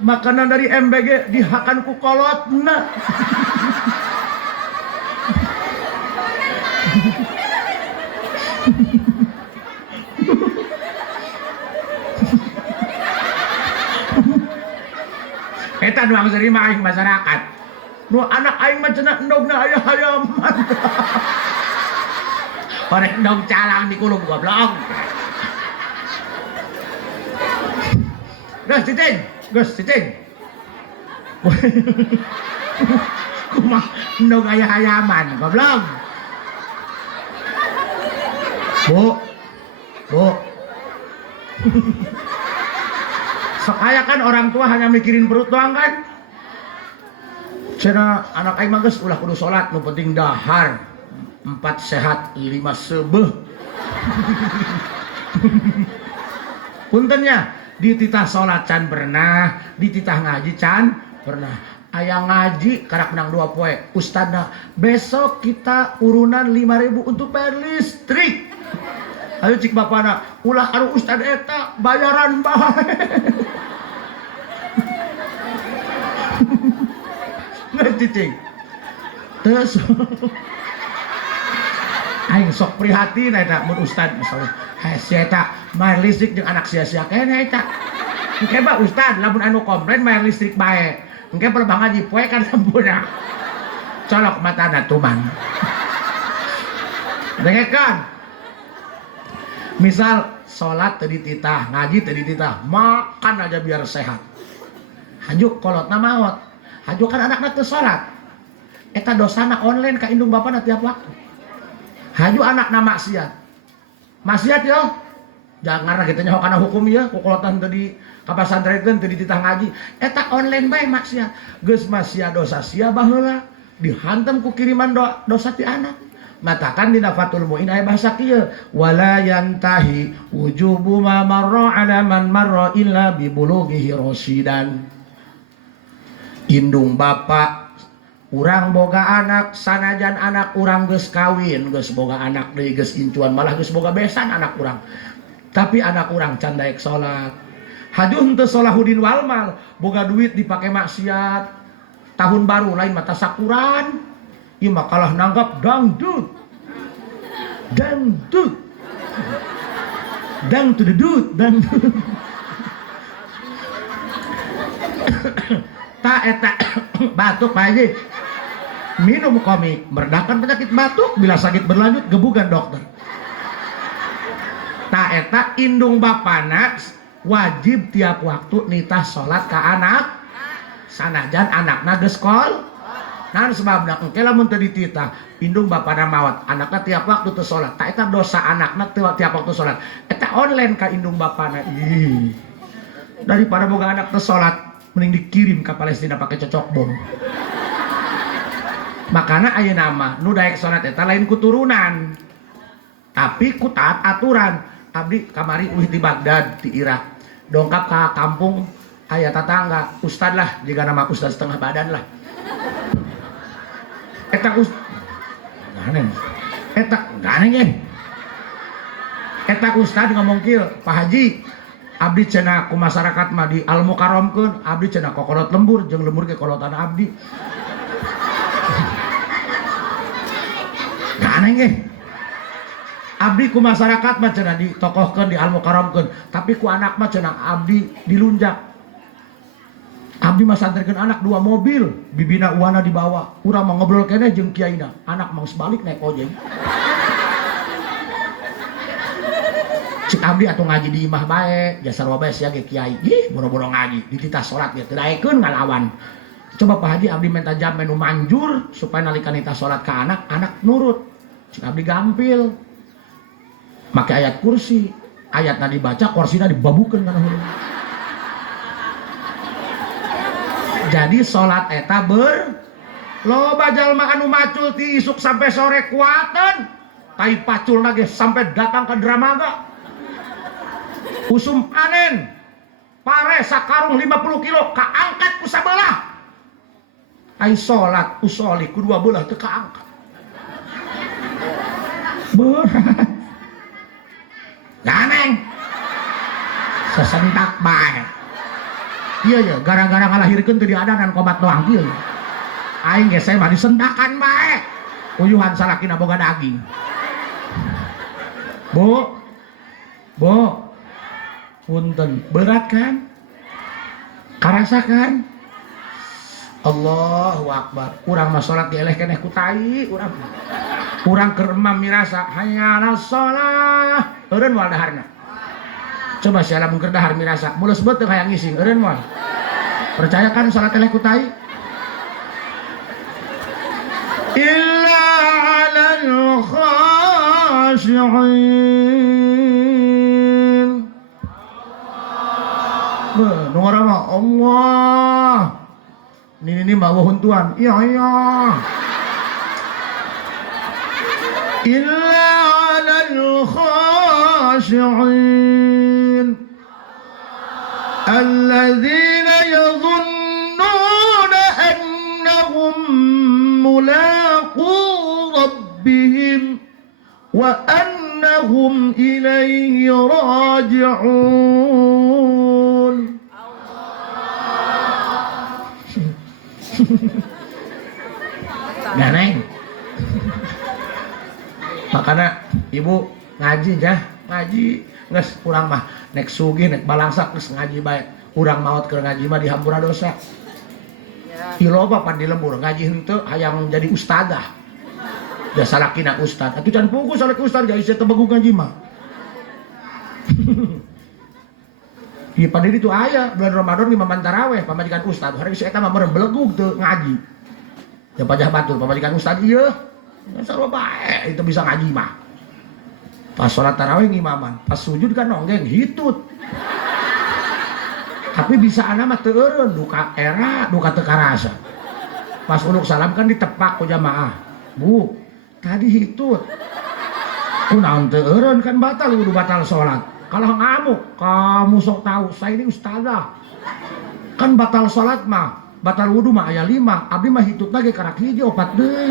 Makanan dari MBG dihakan ku kolotna. Eta nu angsa mah aing masyarakat. Nu anak aing mah cenah endogna aya hayaman. Horeng endog calang dikulum goblok. Geus cicing. Kumaha endog aya hayaman goblok. Bu. Sok aya kan orang tua hanya mikirin perut doang kan? Cenah anak aing mah geus ulah kudu salat, nu penting dahar. 4 sehat 5 sebeh. Puntennya, dititah salat can pernah, dititah ngaji can pernah. Aya ngaji karak menang 2 poe. Ustadna, besok kita urunan 5.000 untuk bayar listrik. Ayo cik bapana, ulah karo ustad eta bayaran bae. Ngerti cik? Terus aing sok prihatin eta mun ustad masalah. Hese eta bayar listrik jeung anak sia-sia kene eta. Engke ba ustad lamun anu komplain bayar listrik bae. Engke pelebang ngaji poe kan sampuna. Colok matana tuman. Dengekeun. Misal salat tadi titah, ngaji tadi titah, makan aja biar sehat. Hajuk kolotna maot. Hajuk kan anakna teu salat. Eta dosana online ka indung bapana tiap waktu. Hajuk anakna maksiat. Maksiat yo. Jangan kita nyaho kana hukum ya, kukolotan tadi ka pasantren tadi titah ngaji. Eta online bae maksiat. Geus maksiat dosa sia baheula dihantam ku kiriman dosa ti anak. Matakan dina Fathul Muin aya bahasa kieu, wala yantahi wujubu ma marra ala man marra illa bi bulughihi rasidan. Indung bapa urang boga anak sanajan anak urang geus kawin, geus boga anak deui geus incuan malah geus boga besan anak urang. Tapi anak urang can daek salat. Hajuh henteu Salahuddin Walmal boga duit dipake maksiat. Tahun baru lain mata sakuran. Ieu mah kalah nanggap dangdut. Dangdut. Dang to the dude, dangdut. Ta eta batuk Pak Haji. Minum komik meredakan penyakit batuk, bila sakit berlanjut gebukan dokter. Ta eta indung bapana wajib tiap waktu nitah salat ka anak sanajan anakna geus kol. Nah sebabna engke lamun teu dititah indung bapana maot anakna tiap waktu teu salat. Ta eta dosa anakna tiap waktu salat. Eta online ka indung bapana. Ih. Daripada boga anak teu salat mending dikirim ke Palestina pakai cocok bom. Makana ayeuna mah nu daek salat eta lain kuturunan. Tapi ku taat aturan. Abdi kamari ulih di Baghdad di Irak. Dongkap ka kampung aya tatangga, ustad lah, jika nama ustad setengah badan lah. Eta ustad ngomong kieu, Pak Haji, abdi cenah ku masyarakat mah di Al Mukarramkeun, abdi cenah kokolot lembur jeung lembur ke kolotan abdi. Ganeng ge. Abdi ku masyarakat mah cenah ditokohkeun di Al Mukarramkeun, tapi ku anak mah cenah abdi dilunjak. Abdi mah santerkeun anak 2 mobil, bibina uana dibawa. Urang mah ngobrol keneh jeung kiaina, anak mah balik naik ojek. Cik abdi atuh ngaji di imah bae, jasar wae sia ge kiai. Ih, boro-boro ngaji, dititah salat ge teu daekeun ngalawan. Coba Pak Haji abdi minta jam menu manjur supaya nalika nitah salat ka anak, anak nurut. Cik abdi gampil. Make ayat kursi, ayatna dibaca, kursina dibabukeun kana heula. Jadi salat eta loba jalma anu macul ti isuk sampai sore kuaten, tai paculna ge sampai datang ke Dramaga. Usum panen, pare sakarung 50 kilo kaangkat ku sabelah. Ai salat usoli ku dua belah teu kaangkat. Berat. Ganeng sesentak bae. Iya ya, gara-gara ngalahirkeun teu diadanan kobat doang kieu. Aing ge saya mah disentakan bae. Uyuhan salakina boga daging. Bu. Punten, berat kan? Karasakan? Allahu Akbar. Urang mah salat dieleh keneh ku tai urang. Urang keur emam mirasa hayya shalah. Eureun moal daharna. Coba si lamun keur dahar mirasa, mulus beut teu hayang ngising, eureun moal. Percaya kan salat eleh ku tai? Illa 'alal khashi'in. Nu ngaran mah Allah. Ini mah wahuntuan. Iya. Illa 'alal khashi'in alladzina yadhunnuna annahum mulaqu rabbihim wa annahum ilayhi raji'un. Ganeng. Makanya ibu ngaji geus urang mah nek sugih nek balangsak geus ngaji bae. Urang maot keur ngaji mah dihampura dosa. Iloba pan di lembur ngaji henteu hayang jadi ustadzah. Jasa lakina ustad. Atuh can pugu salek ustad geus teu begung ngaji mah. Iya pada itu ayah bulan Ramadan di maman taraweh pamajikan ustad hari itu eta mah meureun belegug teu ngaji. Ya pajah batur pamajikan ustad ieu. Sarua bae itu bisa ngaji mah. Pas sholat taraweh ngimaman, pas sujud kan nonggeng hitut. Tapi bisa anak mah teu eureun duka era duka teu karasa. Pas uluk salam kan ditepak ku jamaah. Bu, tadi hitut. Kunaon teu eureun kan batal kudu batal sholat. Kalau ngamuk, kamu sok tahu, saya ini ustazah. Kan batal sholat mah, batal wudu mah aya 5. Abdi mah hitut lagi karak hiji opat deui.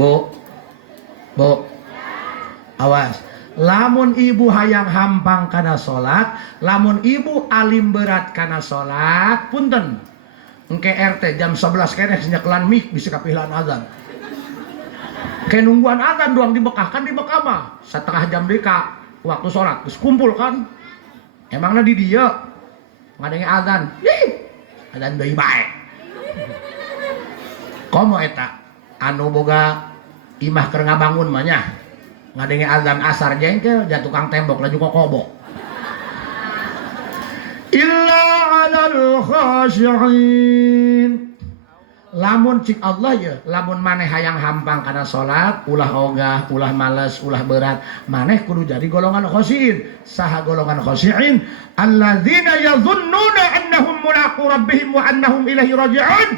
Bu, awas. Lamun ibu hayang hampang kana sholat, lamun ibu alim berat kana sholat, punten. Engke RT jam 11 keneh senyakelan mik bisa kapilan azan. Kayak nungguan azan doang di Mekah kan di Mekah mah setengah jam deka waktu sholat terus kumpul kan emangnya di dia ngadenge azan azan deui bae komo eta anu boga imah keur ngabangun mah nya ngadenge azan asar jengkel jatuh tukang tembok laju kokobok illa 'alal khashi'in. Lamun cik Allah ya, lamun maneh hayang hampang kana salat, ulah ogah, ulah males, ulah berat, maneh kudu jadi golongan khosyiin. Saha golongan khosyiin? Alladzina yadhunnuna annahum mulaqu rabbihim wa annahum ilaihi raji'un.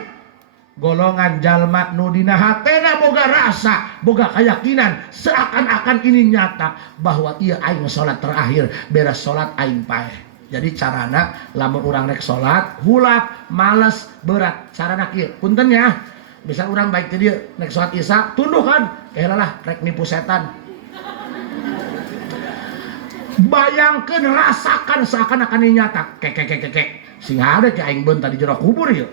Golongan jalma nu dina hatena boga rasa, boga keyakinan seakan-akan ini nyata bahwa ieu aing salat terakhir, beres salat aing paeh. Jadi carana lamun urang rek salat hulap males berat carana kieu punten ya bisa urang baik teh dieu rek salat isya tunduh kan lah rek nipu setan bayangkeun rasakan seakan-akan ini nyata kek sing ada ke aing beun tadi jero kubur ieu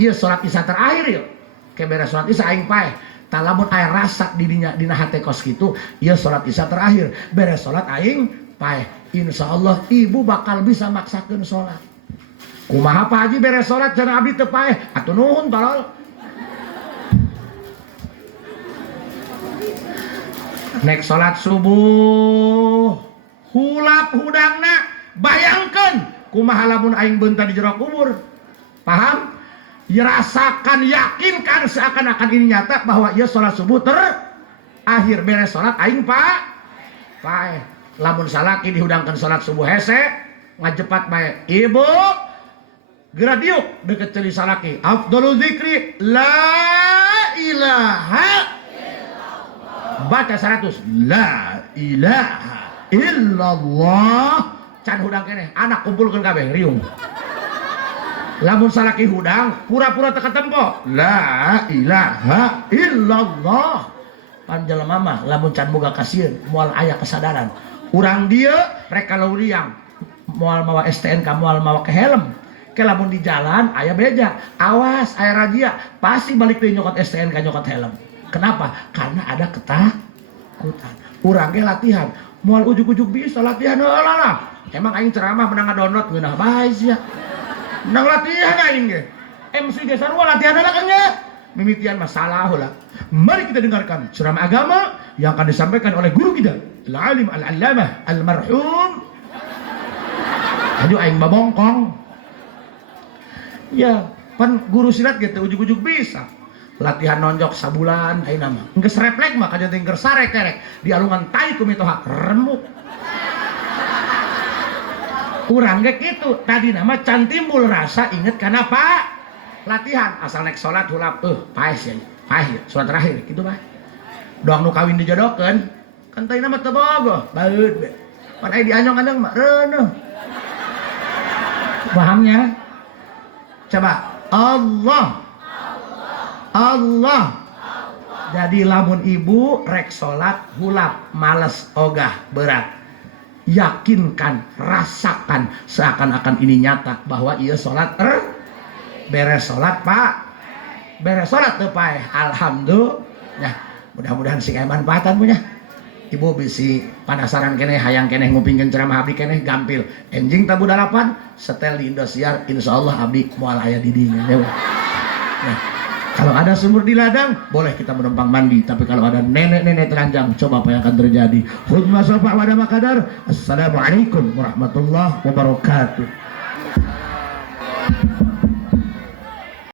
ieu salat isya terakhir ieu ke beres salat isya aing paeh tah lamun aya rasa di dinya dina hate kos kitu ieu salat isya terakhir beres salat aing paeh insyaallah ibu bakal bisa maksakeun salat. Kumaha Pak Haji beres salat cenah abdi teu paeh? Atuh nuhun tolol. Nek salat subuh hulap hudangna bayangkeun kumaha lamun aing beunta di jero kubur. Paham? Ya rasakan yakinkan seakan-akan ini nyata bahwa ieu salat subuh terakhir beres salat aing paeh. Lamun salaki dihudangkan salat subuh hese ngajepat bae ibu geura diuk deket ceuli salaki afdhalul zikri la ilaha illallah baca 100 la ilaha illallah can hudang keneh anak kumpulkeun kabeh riung lamun salaki hudang pura-pura teu katempo la ilaha illallah pan jelema mah lamun can boga kasieun moal aya kesadaran urang dia rek kalau liang moal mawa STNK moal mawa ke helm ke lamun di jalan aya beja awas aya razia pasti balik deui nyokot STNK nyokot helm kenapa karena ada ketakutan urang ge latihan moal ujug-ujug bisa latihan heula lah emang aing ceramah menang download geunah bae sia menang latihan aing ge MC ge sarua latihan heula kan ge mimitian masalah heula mari kita dengarkan ceramah agama yang akan disampaikan oleh guru kita Al-Alim Al-Allamah Al-Marhum aduh aing babongkong ya pan guru silat gitu ujug-ujug bisa latihan nonjok sabulan aing nama geus refleks mah kaja teh geus sarek-terek di alungan tai ku mitoha remuk urang ge kitu tadi nama can timbul rasa inget kana Pak latihan asal naik salat hulap paeh ya paeh salat terakhir kitu bae doang nu kawin dijodohkeun kan tadi nama tebogo baut be pan aya dianyong-anyong mah reuneuh pahamnya coba Allah jadi lamun ibu rek salat hulap males ogah berat yakinkan rasakan seakan-akan ini nyata bahwa ieu salat beres salat Pak beres salat teu paeh alhamdulillah mudah-mudahan sing aya manfaatan punya ibu bisi penasaran keneh hayang keneh ngupingkeun ceramah abdi keneh gampil enjing tabu dalapan setel di Indosiar insyaallah abdi moal aya di dinya nah Kalau ada sumur di ladang, boleh kita menumpang mandi. Tapi kalau ada nenek-nenek telanjang, coba apa yang akan terjadi? Khudmah sofa wa makadar. Assalamualaikum warahmatullahi wabarakatuh.